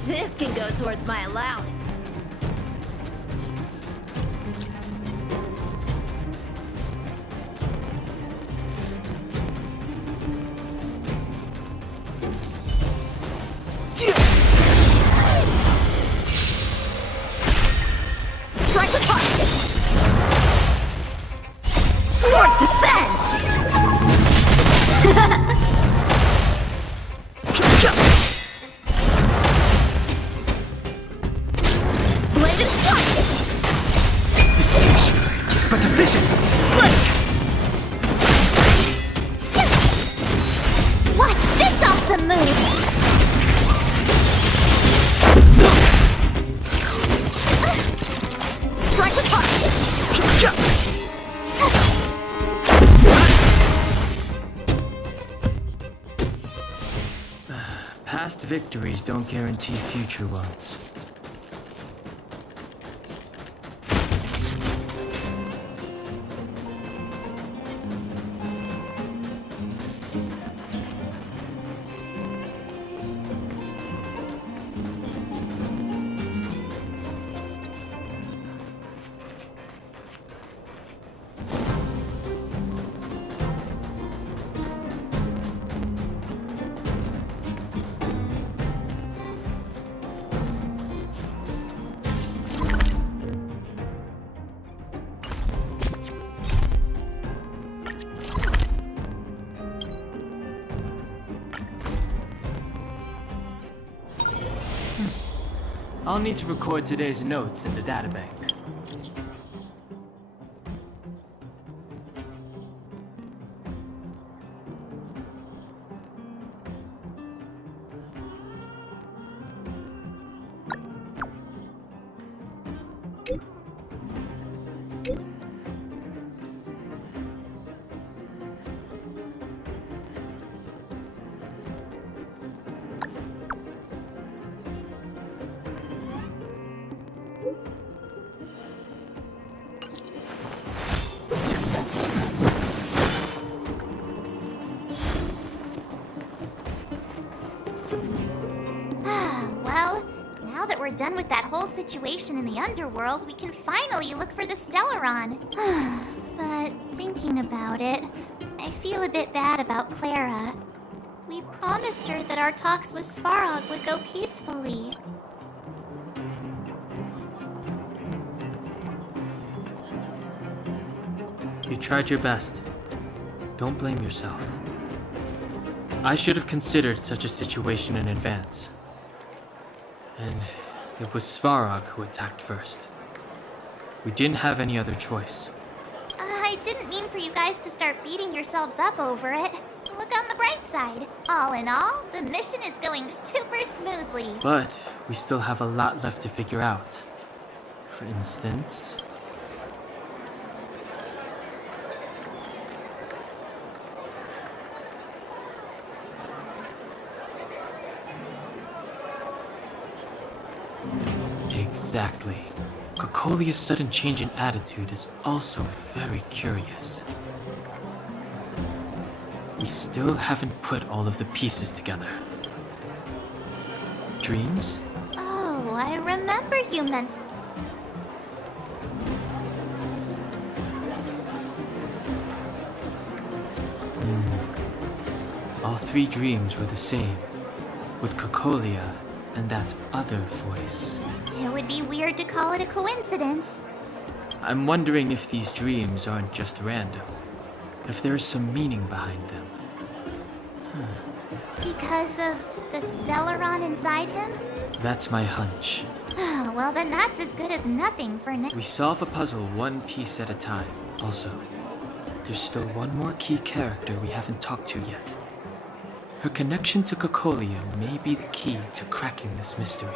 This can go towards my allowance. Strike with heart! Swords descend! Blade and flash! The sanctuary is but a vision. Break! Watch this awesome move! Strike with heart! Past victories don't guarantee future ones. I'll need to record today's notes in the databank. Well, now that we're done with that whole situation in the underworld, we can finally look for the Stellaron. But thinking about it, I feel a bit bad about Clara. We promised her that our talks with Svarog would go peacefully. You tried your best. Don't blame yourself. I should have considered such a situation in advance. And it was Svarog who attacked first. We didn't have any other choice. I didn't mean for you guys to start beating yourselves up over it. Look on the bright side. All in all, the mission is going super smoothly. But we still have a lot left to figure out. For instance... Exactly. Cocolia's sudden change in attitude is also very curious. We still haven't put all of the pieces together. Dreams? Oh, I remember you meant. All three dreams were the same, with Cocolia and that other voice. It would be weird to call it a coincidence. I'm wondering if these dreams aren't just random, if there's some meaning behind them. Because of the Stellaron inside him? That's my hunch. Well, then that's as good as nothing for now. We solve a puzzle one piece at a time. Also, there's still one more key character we haven't talked to yet. Her connection to Cocolia may be the key to cracking this mystery.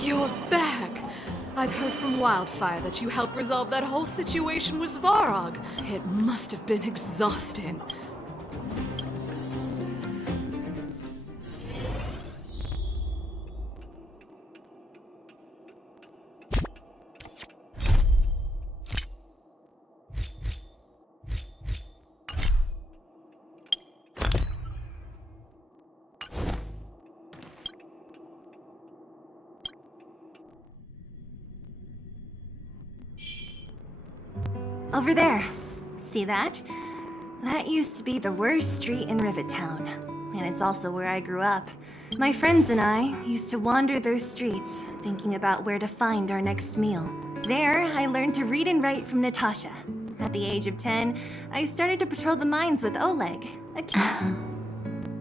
You're back! I've heard from Wildfire that you helped resolve that whole situation with Svarog. It must have been exhausting. Over there. See that? That used to be the worst street in Rivet Town. And it's also where I grew up. My friends and I used to wander those streets, thinking about where to find our next meal. There, I learned to read and write from Natasha. At the age of 10, I started to patrol the mines with Oleg, a kid.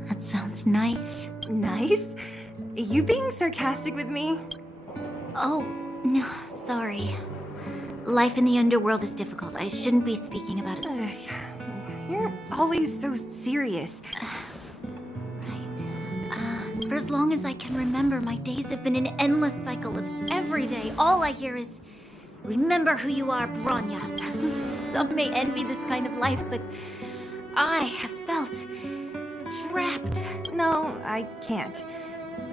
That sounds nice. Nice? You being sarcastic with me? Oh, no, sorry. Life in the underworld is difficult. I shouldn't be speaking about it. You're always so serious. For as long as I can remember, my days have been an endless cycle of every day. All I hear is, remember who you are, Bronya. Some may envy this kind of life, but I have felt trapped. No, I can't.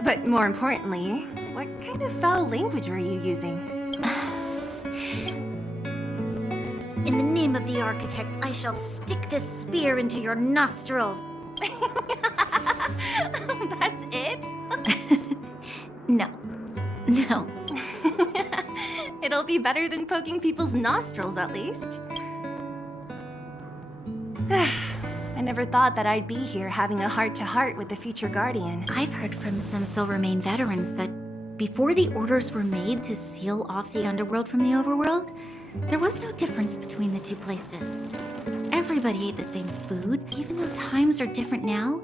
But more importantly, what kind of foul language were you using? In the name of the architects, I shall stick this spear into your nostril. That's it? No. No. It'll be better than poking people's nostrils, at least. I never thought that I'd be here having a heart-to-heart with the future Guardian. I've heard from some Silvermane veterans that before the orders were made to seal off the underworld from the overworld, there was no difference between the two places. Everybody ate the same food, even though times are different now.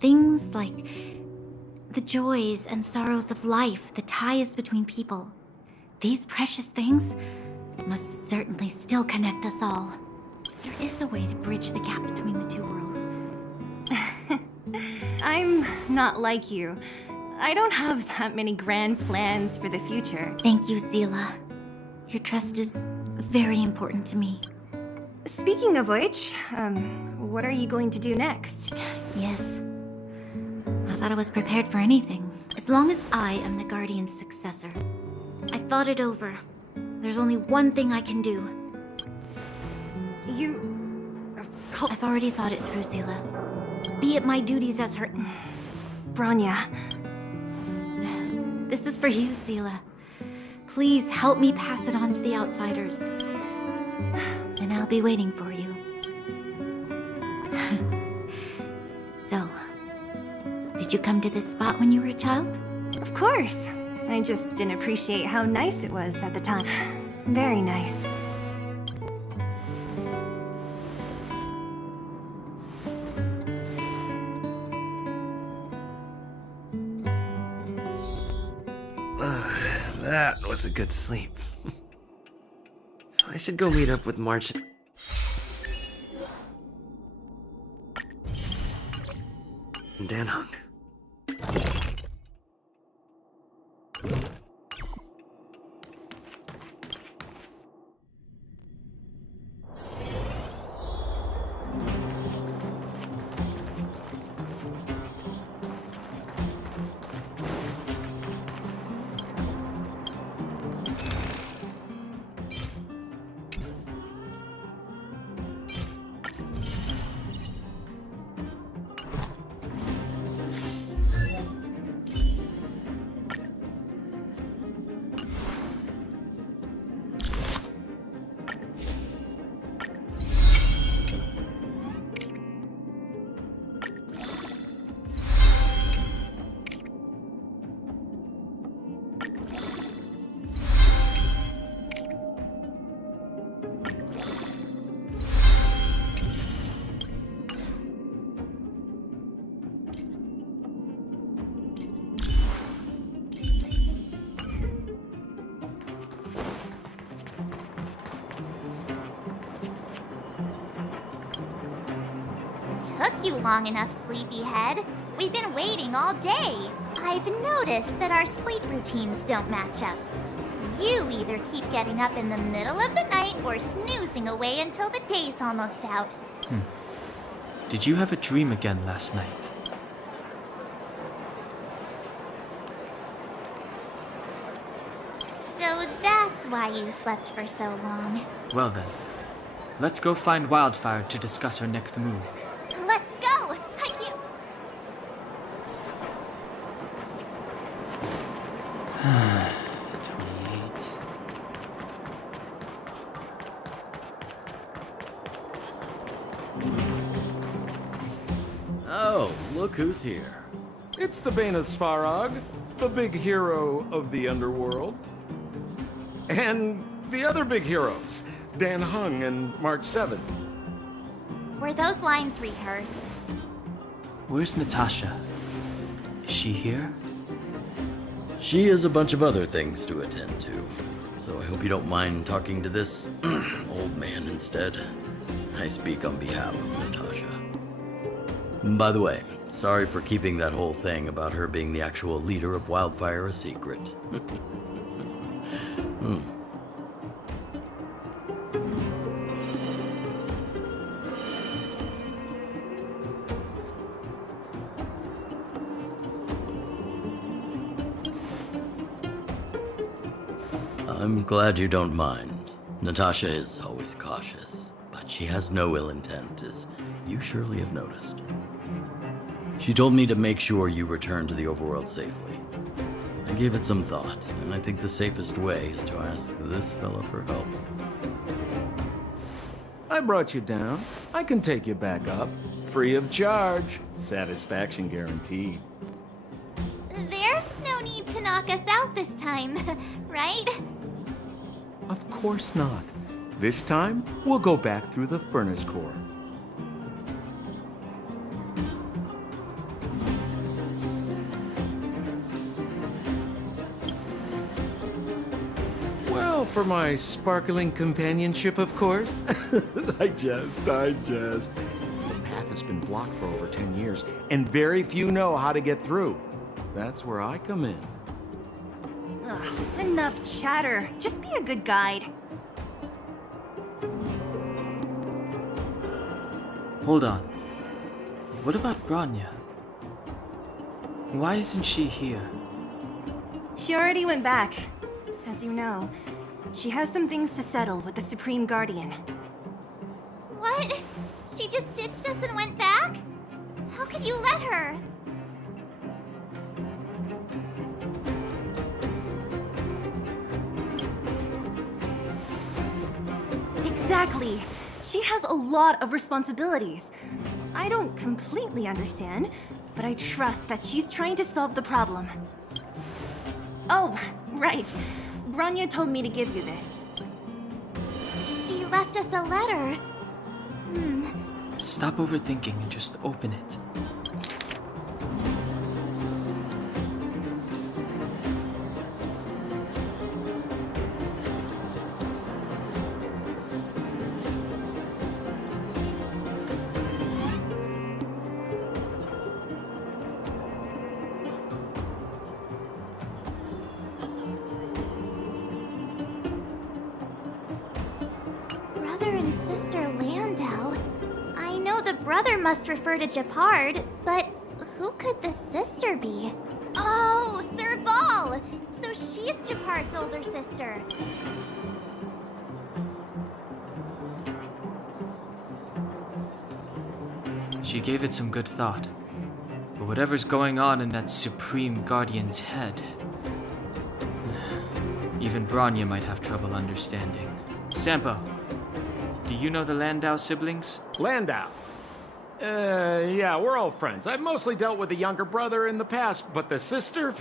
Things like the joys and sorrows of life, the ties between people. These precious things must certainly still connect us all. If there is a way to bridge the gap between the two worlds. I'm not like you. I don't have that many grand plans for the future. Thank you, Zila. Your trust is very important to me. Speaking of which, what are you going to do next? Yes. I thought I was prepared for anything. As long as I am the Guardian's successor. I thought it over. There's only one thing I can do. I've already thought it through, Zila. Be it my duties as her... Bronya. This is for you, Zila. Please help me pass it on to the outsiders. And I'll be waiting for you. So, did you come to this spot when you were a child? Of course. I just didn't appreciate how nice it was at the time. Very nice. That was a good sleep. I should go meet up with March. Danhung. Took you long enough, sleepyhead. We've been waiting all day. I've noticed that our sleep routines don't match up. You either keep getting up in the middle of the night or snoozing away until the day's almost out. Did you have a dream again last night? So that's why you slept for so long. Well then, let's go find Wildfire to discuss her next move. Let's go! I can't... Oh, look who's here. It's the Banus Farag, the big hero of the underworld. And the other big heroes, Dan Hung and March 7. Were those lines rehearsed? Where's Natasha? Is she here? She has a bunch of other things to attend to, so I hope you don't mind talking to this old man instead. I speak on behalf of Natasha. By the way, sorry for keeping that whole thing about her being the actual leader of Wildfire a secret. I'm glad you don't mind. Natasha is always cautious, but she has no ill intent, as you surely have noticed. She told me to make sure you return to the overworld safely. I gave it some thought, and I think the safest way is to ask this fella for help. I brought you down. I can take you back up. Free of charge. Satisfaction guaranteed. There's no need to knock us out this time, right? Of course not. This time, we'll go back through the furnace core. Well, for my sparkling companionship, of course. I jest. The path has been blocked for over 10 years, and very few know how to get through. That's where I come in. Ugh, enough chatter. Just be a good guide. Hold on. What about Bronya? Why isn't she here? She already went back. As you know, she has some things to settle with the Supreme Guardian. What? She just ditched us and went back? How could you let her? Exactly. She has a lot of responsibilities. I don't completely understand, but I trust that she's trying to solve the problem. Oh, right. Bronya told me to give you this. She left us a letter. Stop overthinking and just open it. Brother and sister Landau. I know the brother must refer to Gepard, but who could the sister be? Oh, Serval! So she's Gepard's older sister. She gave it some good thought. But whatever's going on in that Supreme Guardian's head, even Branya might have trouble understanding. Sampo, do you know the Landau siblings? Landau? Yeah, we're all friends. I've mostly dealt with the younger brother in the past, but the sister?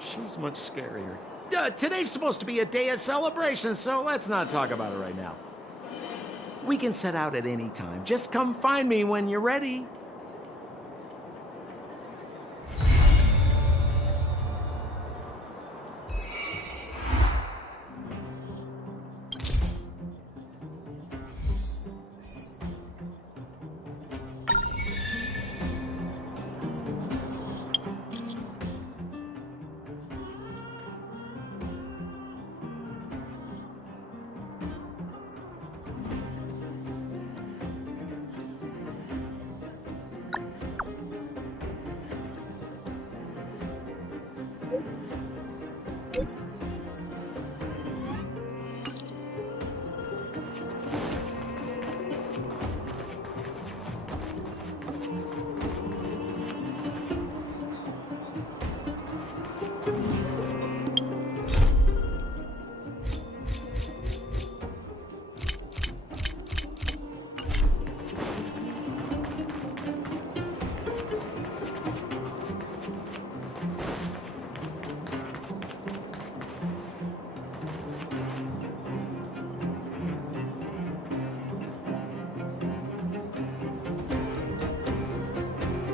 She's much scarier. Today's supposed to be a day of celebration, so let's not talk about it right now. We can set out at any time. Just come find me when you're ready.